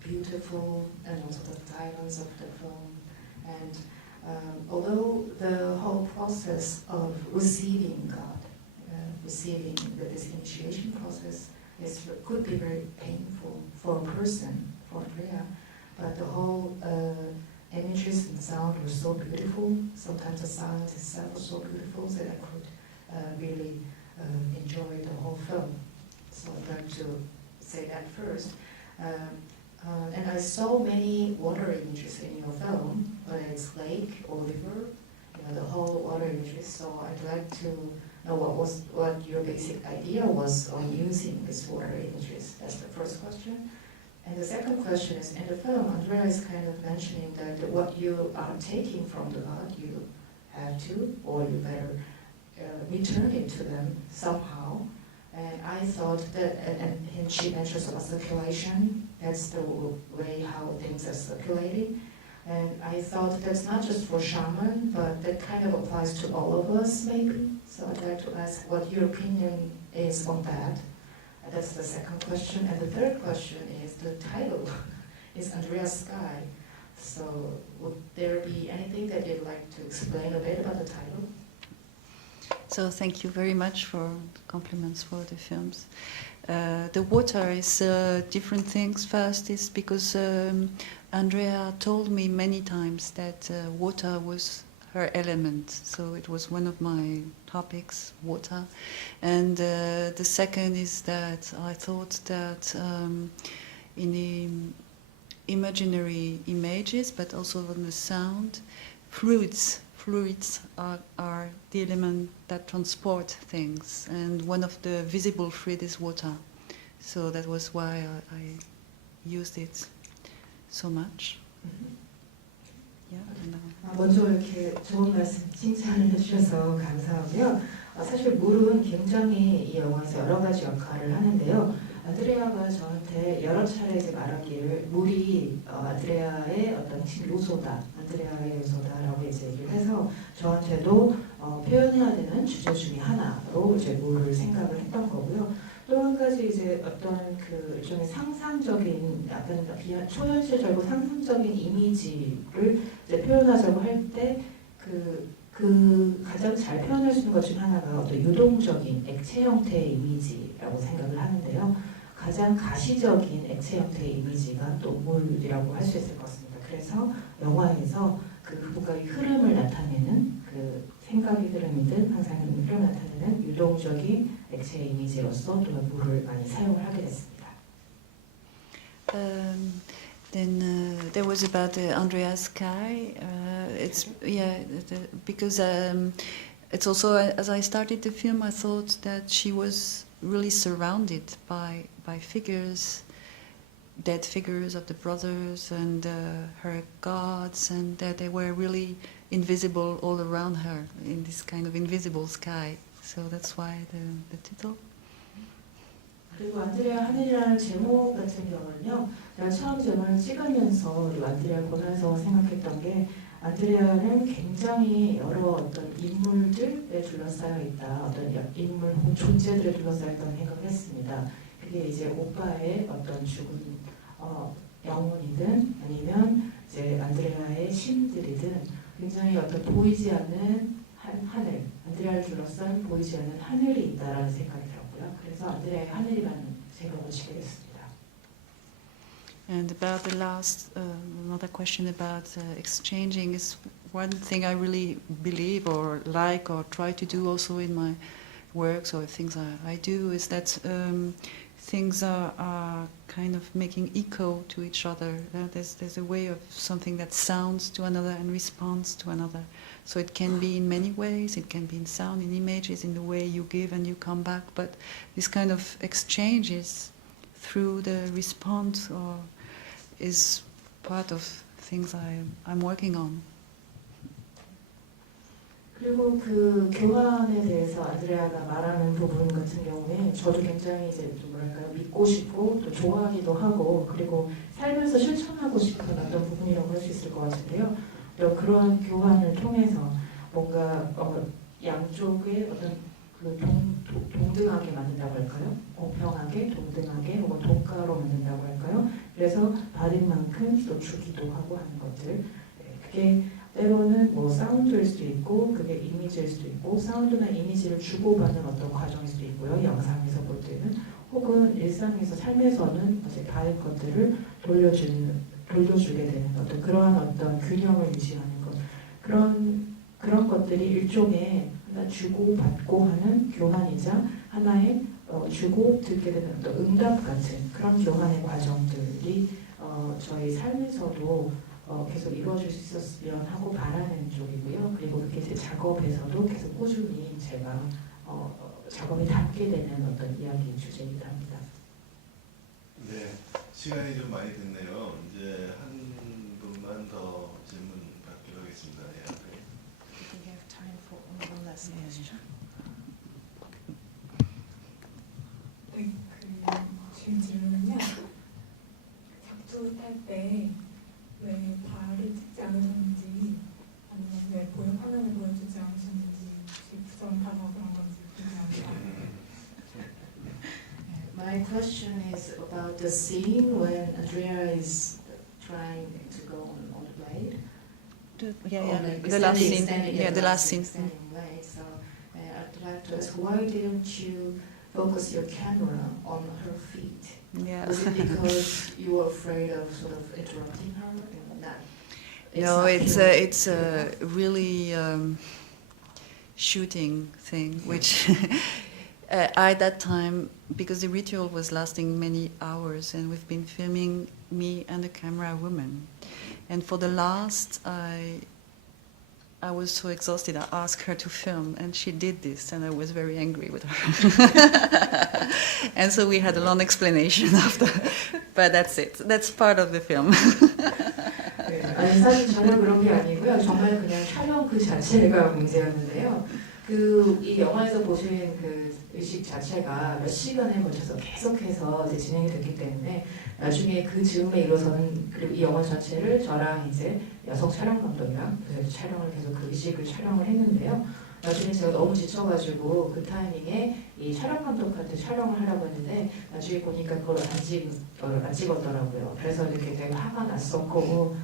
beautiful and also the silence of the film. And although the whole process of receiving God, receiving this initiation process could be very painful for a person, for Andrea, but the whole images and sound were so beautiful. Sometimes the silence itself was so beautiful that I could really enjoy the whole film. So I'd like to say that first. And I saw many water images in your film, whether it's lake or river, the whole water images. So I'd like to know what your basic idea was on using these water images. That's the first question. And the second question is, in the film, Andrea is kind of mentioning that what you are taking from the God, you have to, or you better return it to them somehow. And I thought that, and she mentions about circulation, that's the way how things are circulating. And I thought that's not just for shaman, but that kind of applies to all of us maybe. So I'd like to ask what your opinion is on that. And that's the second question. And the third question is the title is Andrea's Sky. So would there be anything that you'd like to explain a bit about the title? So thank you very much for the compliments for the films. The water is different things. First is because Andrea told me many times that water was her element. So it was one of my topics, water. And the second is that I thought that in the imaginary images, but also in the sound, fluids are the element that transport things, and one of the visible fluid is water. So that was why I used it so much. Yeah. 먼저 이렇게 좋은 말씀, 칭찬을 해주셔서 감사하고요. 사실 물은 굉장히 이 영화에서 여러 가지 역할을 하는데요. 안드레아가 저한테 여러 차례 이제 말하기를 물이 안드레아의 어떤 핵심 요소다, 안드레아의 요소다라고 이제 얘기를 해서 저한테도 표현해야 되는 주제 중에 하나로 이제 물을 생각을 했던 거고요. 또 한 가지 이제 어떤 그 일종의 상상적인 약간 초현실적이고 상상적인 이미지를 이제 표현하자고 할 때 그 가장 잘 표현할 수 있는 것 중 하나가 어떤 유동적인 액체 형태의 이미지라고 생각을 하는데요. 가장 가시적인 액체 형태의 이미지가 또 물이라고 할 수 있을 것 같습니다. 그래서 영화에서 그 부분의 흐름을 나타내는 그 생각의 흐름이든 항상의 흐름을 나타내는 유동적인 액체 이미지로서 또 물을 많이 사용을 하게 됐습니다. Then there was about Andrea's Sky. It's because it's also as I started the film, I thought that she was really surrounded by figures, dead figures of the brothers and her gods, and that they were really invisible all around her in this kind of invisible sky. So that's why the title. 그리고 안드레아 하늘이라는 제목 같은 경우는요, 제가 처음 제목을 찍으면서 우리 안드레아를 보면서 생각했던 게 안드레아는 굉장히 여러 어떤 인물들에 둘러싸여 있다, 어떤 인물 존재들에 둘러싸여 있다는 생각을 했습니다. 그게 이제 오빠의 어떤 죽은 영혼이든 아니면 이제 안드레아의 신들이든 굉장히 어떤 보이지 않는 하늘, 안드레아를 둘러싼 보이지 않는 하늘이 있다라는 생각이 들었고요. 그래서 안드레아의 하늘이라는 제목을 짓게 됐습니다. And about the last, another question about exchanging is one thing I really believe or like or try to do also in my works or things I do is that things are kind of making echo to each other. There's a way of something that sounds to another and responds to another. So it can be in many ways. It can be in sound, in images, in the way you give and you come back. But this kind of exchanges through the response is part of things I'm working on. 그리고 그 교환에 대해서 안드레아가 말하는 부분 같은 경우에 저도 굉장히 이제 좀 뭐랄까요 믿고 싶고 또 좋아하기도 하고 그리고 살면서 실천하고 싶은 어떤 부분이라고 할 수 있을 것 같은데요. 또 그런 교환을 통해서 뭔가 양쪽의 어떤 그 동등하게 만든다고 할까요? 공평하게, 동등하게 혹은 동가로 만든다고 할까요? 그래서 받은 만큼 또 주기도 하고 하는 것들 그게 때로는 뭐 사운드일 수도 있고 그게 이미지일 수도 있고 사운드나 이미지를 주고받는 어떤 과정일 수도 있고요. 영상에서 볼 때는 혹은 일상에서 삶에서는 어제 받은 것들을 돌려주게 되는 어떤 그러한 어떤 균형을 유지하는 것 그런 것들이 일종의 하나 주고받고 하는 교환이자 하나의 주고 듣게 되는 어떤 응답 같은 그런 교환의 과정들이 저희 삶에서도 계속 이루어질 수 있었으면 하고 바라는 쪽이고요. 그리고 그게 제 작업에서도 계속 꾸준히 제가 작업에 담게 되는 어떤 이야기 주제이기도 합니다. 네, 시간이 좀 많이 됐네요. 이제 한 분만 더 질문 받기로 하겠습니다. 예. We have time for one last question. 네, 지금 질문은요. 작두 탈 때 왜 발을 찍지 않으셨는지 아니면 왜 화면을 보여주지 않으셨는지 혹시 부정타서 그런 건지 궁금합니다. My question is about the scene when Andrea is trying to go on the blade. The last scene. The last scene. Blade. So I'd like to ask, why didn't you focus your camera on her feet? Yeah. Was it because you were afraid of sort of interrupting her? No, it's a really shooting thing, which at that time, because the ritual was lasting many hours, and we've been filming me and a camera woman, and for the last, I was so exhausted. I asked her to film, and she did this, and I was very angry with her. And so we had a long explanation after, but that's it. That's part of the film. 네, 아니 사실 전혀 그런 게 아니고요. 정말 그냥 촬영 그 자체가 문제였는데요. 이 영화에서 보신 그 의식 자체가 몇 시간에 걸쳐서 계속해서 이제 진행이 됐기 때문에 나중에 그 즈음에 이뤄서는 그리고 이 영화 전체를 저랑 이제 여성 촬영 감독이랑 그래서 촬영을 계속 그 의식을 촬영을 했는데요. 나중에 제가 너무 지쳐가지고 그 타이밍에 이 촬영 감독한테 촬영을 하려고 했는데 나중에 보니까 그걸 안 찍었더라고요. 그래서 이렇게 되게 화가 났었고,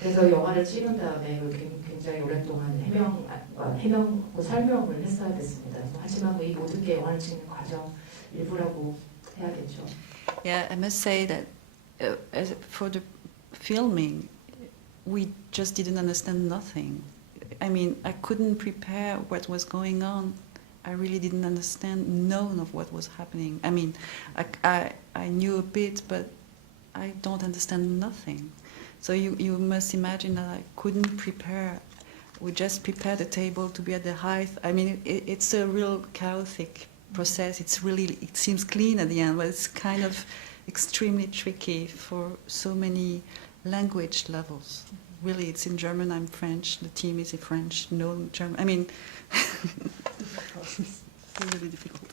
그래서 영화를 찍은 다음에 굉장히 오랫동안 해명하고 설명을 했어야 됐습니다. 하지만 이 모든 게 영화를 찍는 과정 일부라고 해야겠죠. Yeah, I must say that for the filming, we just didn't understand nothing. I mean, I couldn't prepare what was going on. I really didn't understand none of what was happening. I mean, I knew a bit, but I don't understand nothing. So you must imagine that I couldn't prepare. We just prepared the table to be at the height. I mean, it's a real chaotic process. It seems clean at the end, but it's kind of extremely tricky for so many language levels. Really, it's in German, I'm French, the team is in French, no German. I mean, it's really difficult.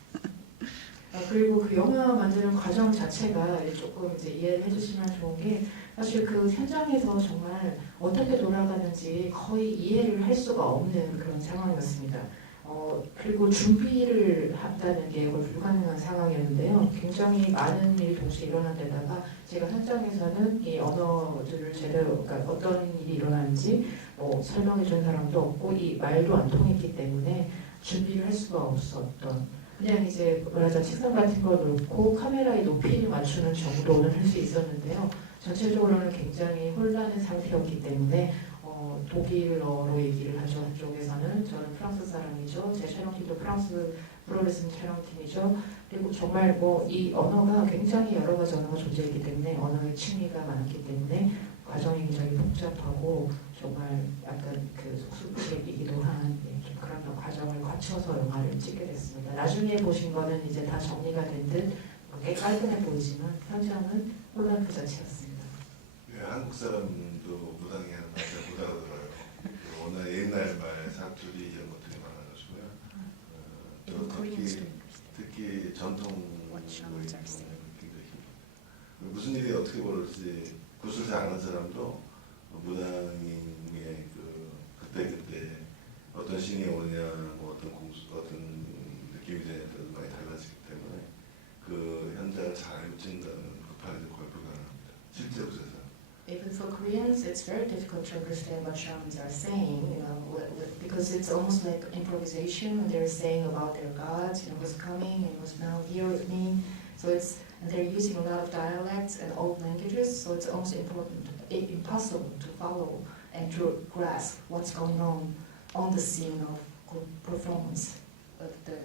그리고 그 영화 만드는 과정 자체가 조금 이제 이해를 해주시면 좋은 게 사실 그 현장에서 정말 어떻게 돌아가는지 거의 이해를 할 수가 없는 그런 상황이었습니다. 그리고 준비를 한다는 게 거의 불가능한 상황이었는데요. 굉장히 많은 일이 동시에 일어난 데다가 제가 현장에서는 이 언어들을 제대로, 그러니까 어떤 일이 일어나는지 설명해 준 사람도 없고 이 말도 안 통했기 때문에 준비를 할 수가 없었던, 그냥 이제 말하자면 책상 같은 걸 놓고 카메라의 높이를 맞추는 정도는 할 수 있었는데요. 전체적으로는 굉장히 혼란한 상태였기 때문에 독일어로 얘기를 하죠. 한쪽에서는 저는 프랑스 사람이죠. 제 촬영팀도 프랑스 프로레슬링 촬영팀이죠. 그리고 정말 이 언어가 굉장히 여러 가지 언어가 존재했기 때문에 언어의 층위가 많기 때문에 과정이 굉장히 복잡하고 정말 약간 그 속수무책이기도 한 좀 그런 과정을 거쳐서 영화를 찍게 됐습니다. 나중에 보신 거는 이제 다 정리가 된 듯 꽤 깔끔해 보이지만 현장은 혼란 그 자체였습니다. 예, 한국 사람도 무당이 하는 말을 못 알아들어요. 워낙 옛날 말, 사투리 이런 것들이 많아가지고요. Even 또 Koreans do English. 특히 전통 What shamans are saying. 굉장히 힘들어요. 무슨 일이 어떻게 벌어질지 굿을 잘 아는 사람도 무당의 그때 어떤 신이 오느냐, 어떤 느낌이 되냐도 많이 달라지기 때문에 그 현장을 잘 알고 찍는다는 그 판에서 거의 불가능합니다. 실제 곳에서. Even for Koreans, it's very difficult to understand what shamans are saying, because it's almost like improvisation when they're saying about their gods, who's coming and who's now here with me. And they're using a lot of dialects and old languages, so it's almost impossible to follow and to grasp what's going on the scene of performance of the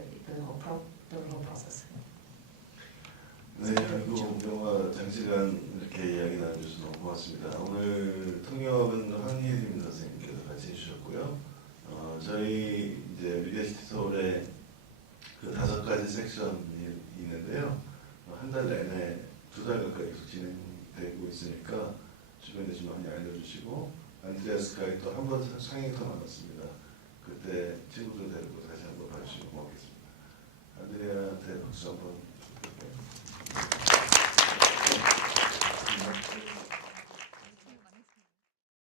whole process. 네, 그리고 영화 장시간 이렇게 이야기 나눠주셔서 너무 고맙습니다. 오늘 통역은 황예림 선생님께서 같이 해주셨고요. 저희 이제 미디어시티 서울에 그 5가지 섹션이 있는데요. 한 달 내내 2달 가까이 계속 진행되고 있으니까 주변에 좀 많이 알려주시고, 안드레아스카이 또 한 번 상영이 더 남았습니다. 그때 친구들 데리고 다시 한번 봐주시면 고맙겠습니다. 안드레아한테 박수 한번